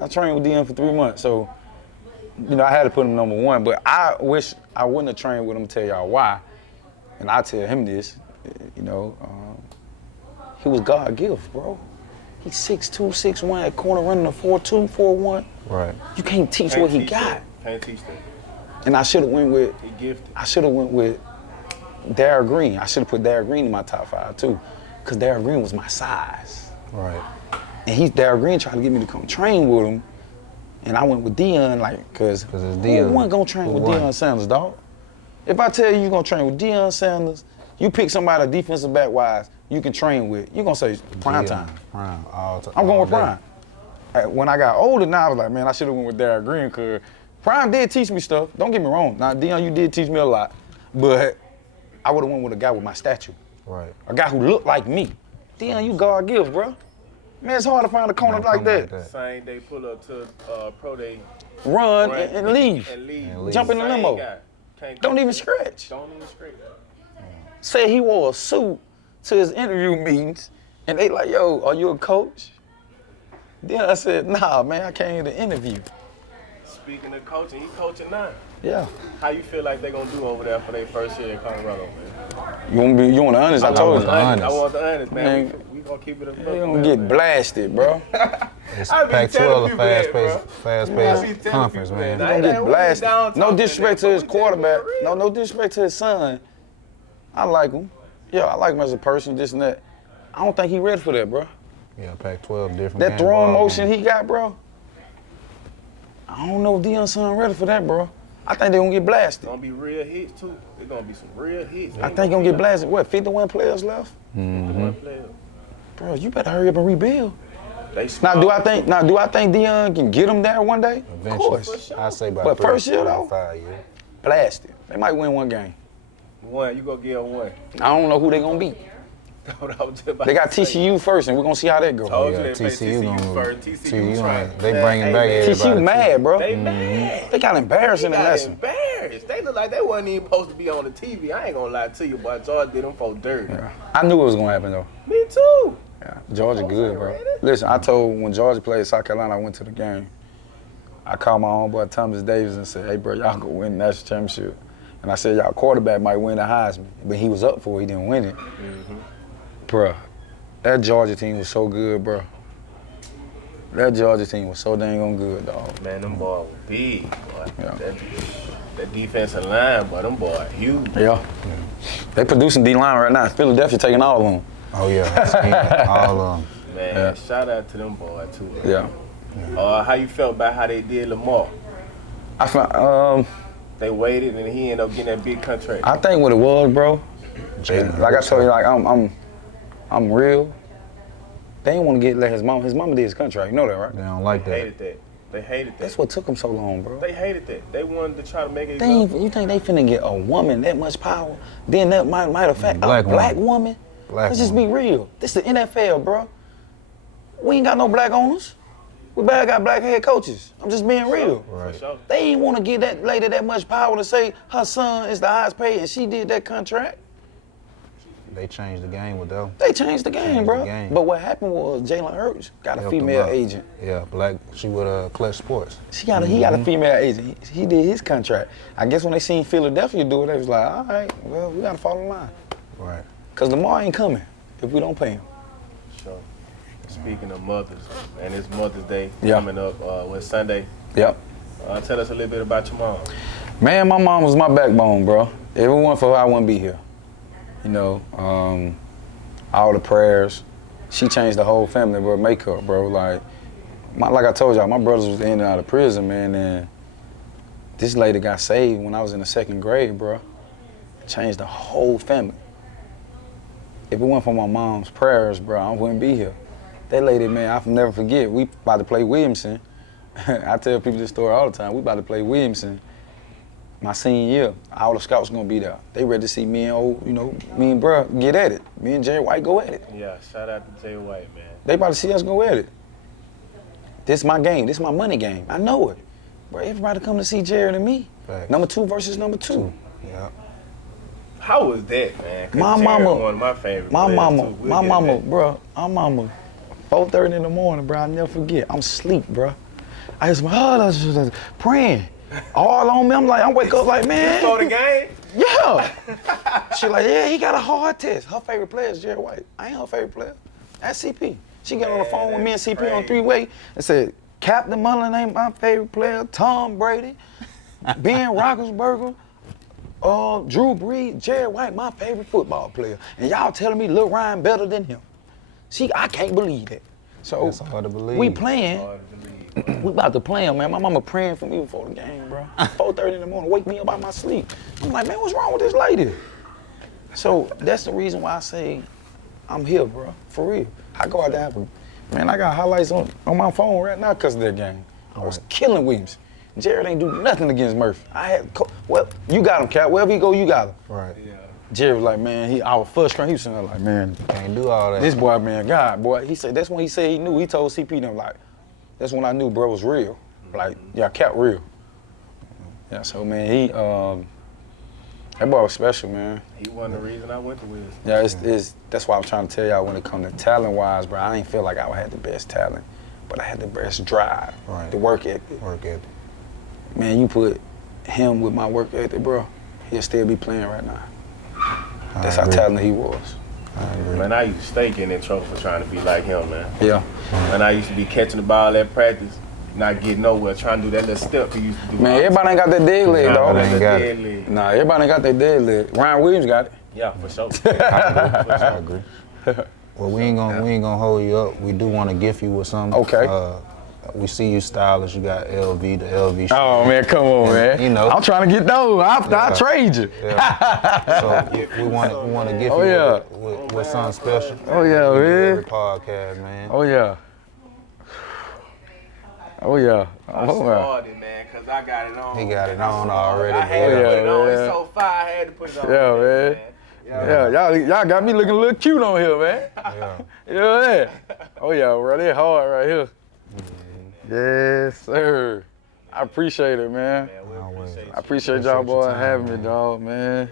I trained with DM for 3 months, so. I had to put him number 1, but I wish I wouldn't have trained with him to tell y'all why. And I tell him this, he was God gift, bro. He's 6'2", 6'1", at corner running a 4'2", 4'1". Right. You can't teach what he got. Can't teach that. And I should have went with. He gifted. I should have went with Darryl Green. I should have put Darryl Green in my top 5 too, because Darryl Green was my size. Right. And Darryl Green tried to get me to come train with him. And I went with Deion, because who wasn't going to train with Deion Sanders, dog? If I tell you you're going to train with Deion Sanders, you pick somebody defensive back-wise you can train with, you're going to say prime time. Prime, all time. I'm going with Prime. When I got older now, I was like, man, I should have went with Darryl Green because Prime did teach me stuff. Don't get me wrong. Now, Deion, you did teach me a lot. But I would have went with a guy with my stature. Right. A guy who looked like me. Damn, you God gives, bro. Man, it's hard to find a corner like that. Same day pull up to pro day. Run and leave. And leave. Jump in the Same limo. guy. Can't Don't come even back. scratch. Don't even scratch. Say he wore a suit to his interview meetings, and they like, yo, are you a coach? Then I said, nah, man, I came here to interview. Speaking of coaching, he coaching now. Yeah. How you feel like they gonna do over there for their first year in Colorado, man? You want the honest? I told you. I want the honest, man. Man, We gonna keep it a They gonna get blasted, bro. It's I be Pac-12, telling a people that, fast-paced bro. conference, people man. that. He gonna get we blasted. down No talking disrespect that, to his but we just quarterback. being real. No disrespect to his son. I like him. Yeah, I like him as a person, this and that. I don't think he ready for that, bro. Yeah, Pac-12 different. That game, throwing ball motion game. he got, bro. I don't know if Deion's son ready for that, bro. I think they gonna get blasted. Gonna be real hits too. It's gonna be some real hits. I think gonna get blasted. What, 51 players left? One player. Bro, you better hurry up and rebuild. They Now, smart. do I think Deion can get him there one day? Of Eventually. course. I say by But three, first year, though? 5 years. Blasted. They might win one game. One, you gonna give him one. I don't know who they gonna beat. What I was just about They got to say. TCU first, and we're gonna see how that Told goes. you Yeah, they play TCU TCU gonna- first. TCU TCU trying. they bringing back man, everybody. TCU mad, bro. They mad. They got embarrassed They in the got lesson. embarrassed. They look like they wasn't even supposed to be on the TV. I ain't gonna lie to you, but Georgia did them for dirt. I knew it was gonna happen though. Me too. Yeah, Georgia good, bro. Listen, I told when Georgia played South Carolina, I went to the game. I called my homeboy Thomas Davis and said, "Hey, bro, y'all go win the national championship." And I said, "Y'all quarterback might win the Heisman," but he was up for it. He didn't win it, bro. That Georgia team was so good, bro. That Georgia team was so dang on good, dog. Man, them boys were big, boy. Yeah. That defensive line, boy, them boys huge. Yeah. They producing D-line right now. Philadelphia taking all of them. Oh yeah, all of them. Man, Yeah. shout out to them boys too. Yeah. How you felt about how they did Lamar? I found, They waited and he ended up getting that big contract. I think what it was, bro. Jalen Like I Hurts, told you, like I'm real. They didn't want to let his mama. His mama did his contract. You know that, right? They don't like They that. hated that. They hated that. That's what took them so long, bro. They hated that. They wanted to try to make it. They ain't, you think they finna get a woman that much power? Then that might affect a black woman? Black Let's just woman. be real. This the NFL, bro. We ain't got no black owners. We barely got black head coaches. I'm just being real. For sure. They ain't want to give that lady that much power to say her son is the highest paid and she did that contract. They changed the game with them. They changed the game, Changed bro. the game. But what happened was Jalen Hurts got a Helped them female out. agent. Yeah, black. She with Clutch Sports. He got a female agent. He did his contract. I guess when they seen Philadelphia do it, they was like, all right, well, we gotta follow the line. Right. Cause Lamar ain't coming if we don't pay him. Sure. Speaking of mothers, and it's Mother's Day Yeah. coming up with Sunday. Yep. Tell us a little bit about your mom. Man, my mom was my backbone, bro. If it wasn't for her, I wouldn't be here. You know, all the prayers. She changed the whole family, bro, makeup, bro. Like I told y'all, my brothers was in and out of prison, man, and this lady got saved when I was in the 2nd grade, bro. Changed the whole family. If it wasn't for my mom's prayers, bro, I wouldn't be here. That lady, man, I'll never forget. We about to play Williamson. I tell people this story all the time. We about to play Williamson. My senior year, all the scouts gonna be there. They ready to see me and bro get at it. Me and Jerry White go at it. Yeah, shout out to Jay White, man. They about to see us go at it. This my game. This my money game. I know it. Bro, everybody come to see Jared and me. Facts. Number 2 versus number 2. Yeah. How was that, man? 'Cause My Jared mama- one of my favorite My players, mama, too. We'll my get mama, that. bro, my mama, 4:30 in the morning, bro, I never forget. I'm asleep, bro. I just that's praying. All on me. I'm wake up like, man. Before the game? Yeah. She like, yeah, he got a hard test. Her favorite player is Jerry White. I ain't her favorite player. That's CP. She get on the phone with me and CP on crazy. 3-way and said, Captain Munnerlyn ain't my favorite player. Tom Brady, Ben Roethlisberger, Drew Brees, Jerry White, my favorite football player. And y'all telling me Lil Ryan better than him. I can't believe that. So That's hard to believe. we playing. Hard to believe. We about to play him, man. My mama praying for me before the game, bro. 4:30 in the morning, wake me up out my sleep. I'm like, man, what's wrong with this lady? So that's the reason why I say I'm here, bro. For real. I go out there, man, I got highlights on my phone right now because of that game. I was killing Williams. Jared ain't do nothing against Murphy. I had, well, you got him, Cap. Wherever he go, you got him. Right. Yeah. Jerry was like, man, I was frustrated. He was sitting there like, man, Can't do all that. this boy, man, God, boy. He said, that's when he said he knew. He told CP them, like, that's when I knew bro was real. Like, yeah, kept real. Yeah, so, man, that boy was special, man. He wasn't the reason I went to Wiz. Yeah, that's why I'm trying to tell y'all when it comes to talent-wise, bro, I ain't feel like I had the best talent, but I had the best drive, the work ethic. Work ethic. Man, you put him with my work ethic, bro, he'll still be playing right now. That's how talented he was. I agree. Man, I used to stay getting in trouble for trying to be like him, man. Yeah. And I used to be catching the ball at practice, not getting nowhere, trying to do that little step he used to do. Man, everybody ain't got that dead leg, dog. Ain't got it. Nah, everybody ain't got that dead leg. Ryan Williams got it. Yeah, for sure. I agree. Well, we ain't gonna hold you up. We do want to gift you with something. Okay. We see you stylish. You got LV, the LV shirt. Oh man, come on, man. You know. I'm trying to get those. I'll trade you. Yeah. So we want to gift you with something special. Oh yeah, We do man. every podcast, man. Oh yeah. Oh yeah. I Oh yeah. started, man, because I got it on. He got it on already. I had to Oh, yeah, put it on. man. It's so fire, I had to put it on. Yeah, man. Yeah, y'all got me looking a little cute on here, man. Yeah. Yeah. Oh yeah, bro, they hard right here. Yes, sir. I appreciate it, man. I appreciate y'all boys having me, dog, man.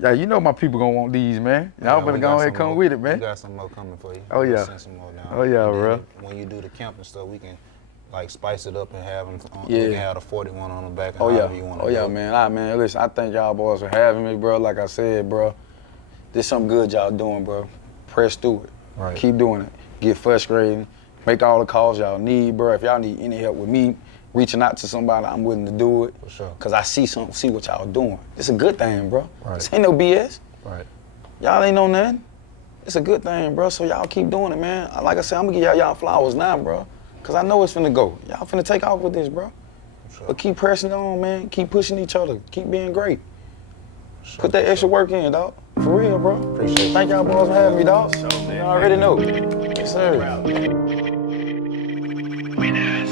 Yeah, you know my people gonna want these, man. Y'all better go ahead and come with it, man. We got some more coming for you. Oh, We'll yeah. send some more down. Oh, yeah, And then bro. When you do the camping stuff, we can like spice it up and have them. Yeah. We can have the 41 on the back. And Oh yeah, however you want to oh yeah, man. Listen, I thank y'all boys for having me, bro. Like I said, bro, this something good y'all doing, bro. Press through it. Right. Keep doing it. Get frustrated. Make all the calls y'all need, bro. If y'all need any help with me reaching out to somebody, I'm willing to do it. For sure. Cause I see what y'all doing. It's a good thing, bro. Right. This ain't no BS. Right. Y'all ain't know nothing. It's a good thing, bro. So y'all keep doing it, man. Like I said, I'm gonna give y'all flowers now, bro. Cause I know it's finna go. Y'all finna take off with this, bro. Sure. But keep pressing on, man. Keep pushing each other. Keep being great. Put that extra work in, dog. For real, bro. Appreciate it. Thank y'all boys for having me, dog. Sure, man. You already know. Yes, sir. Winner.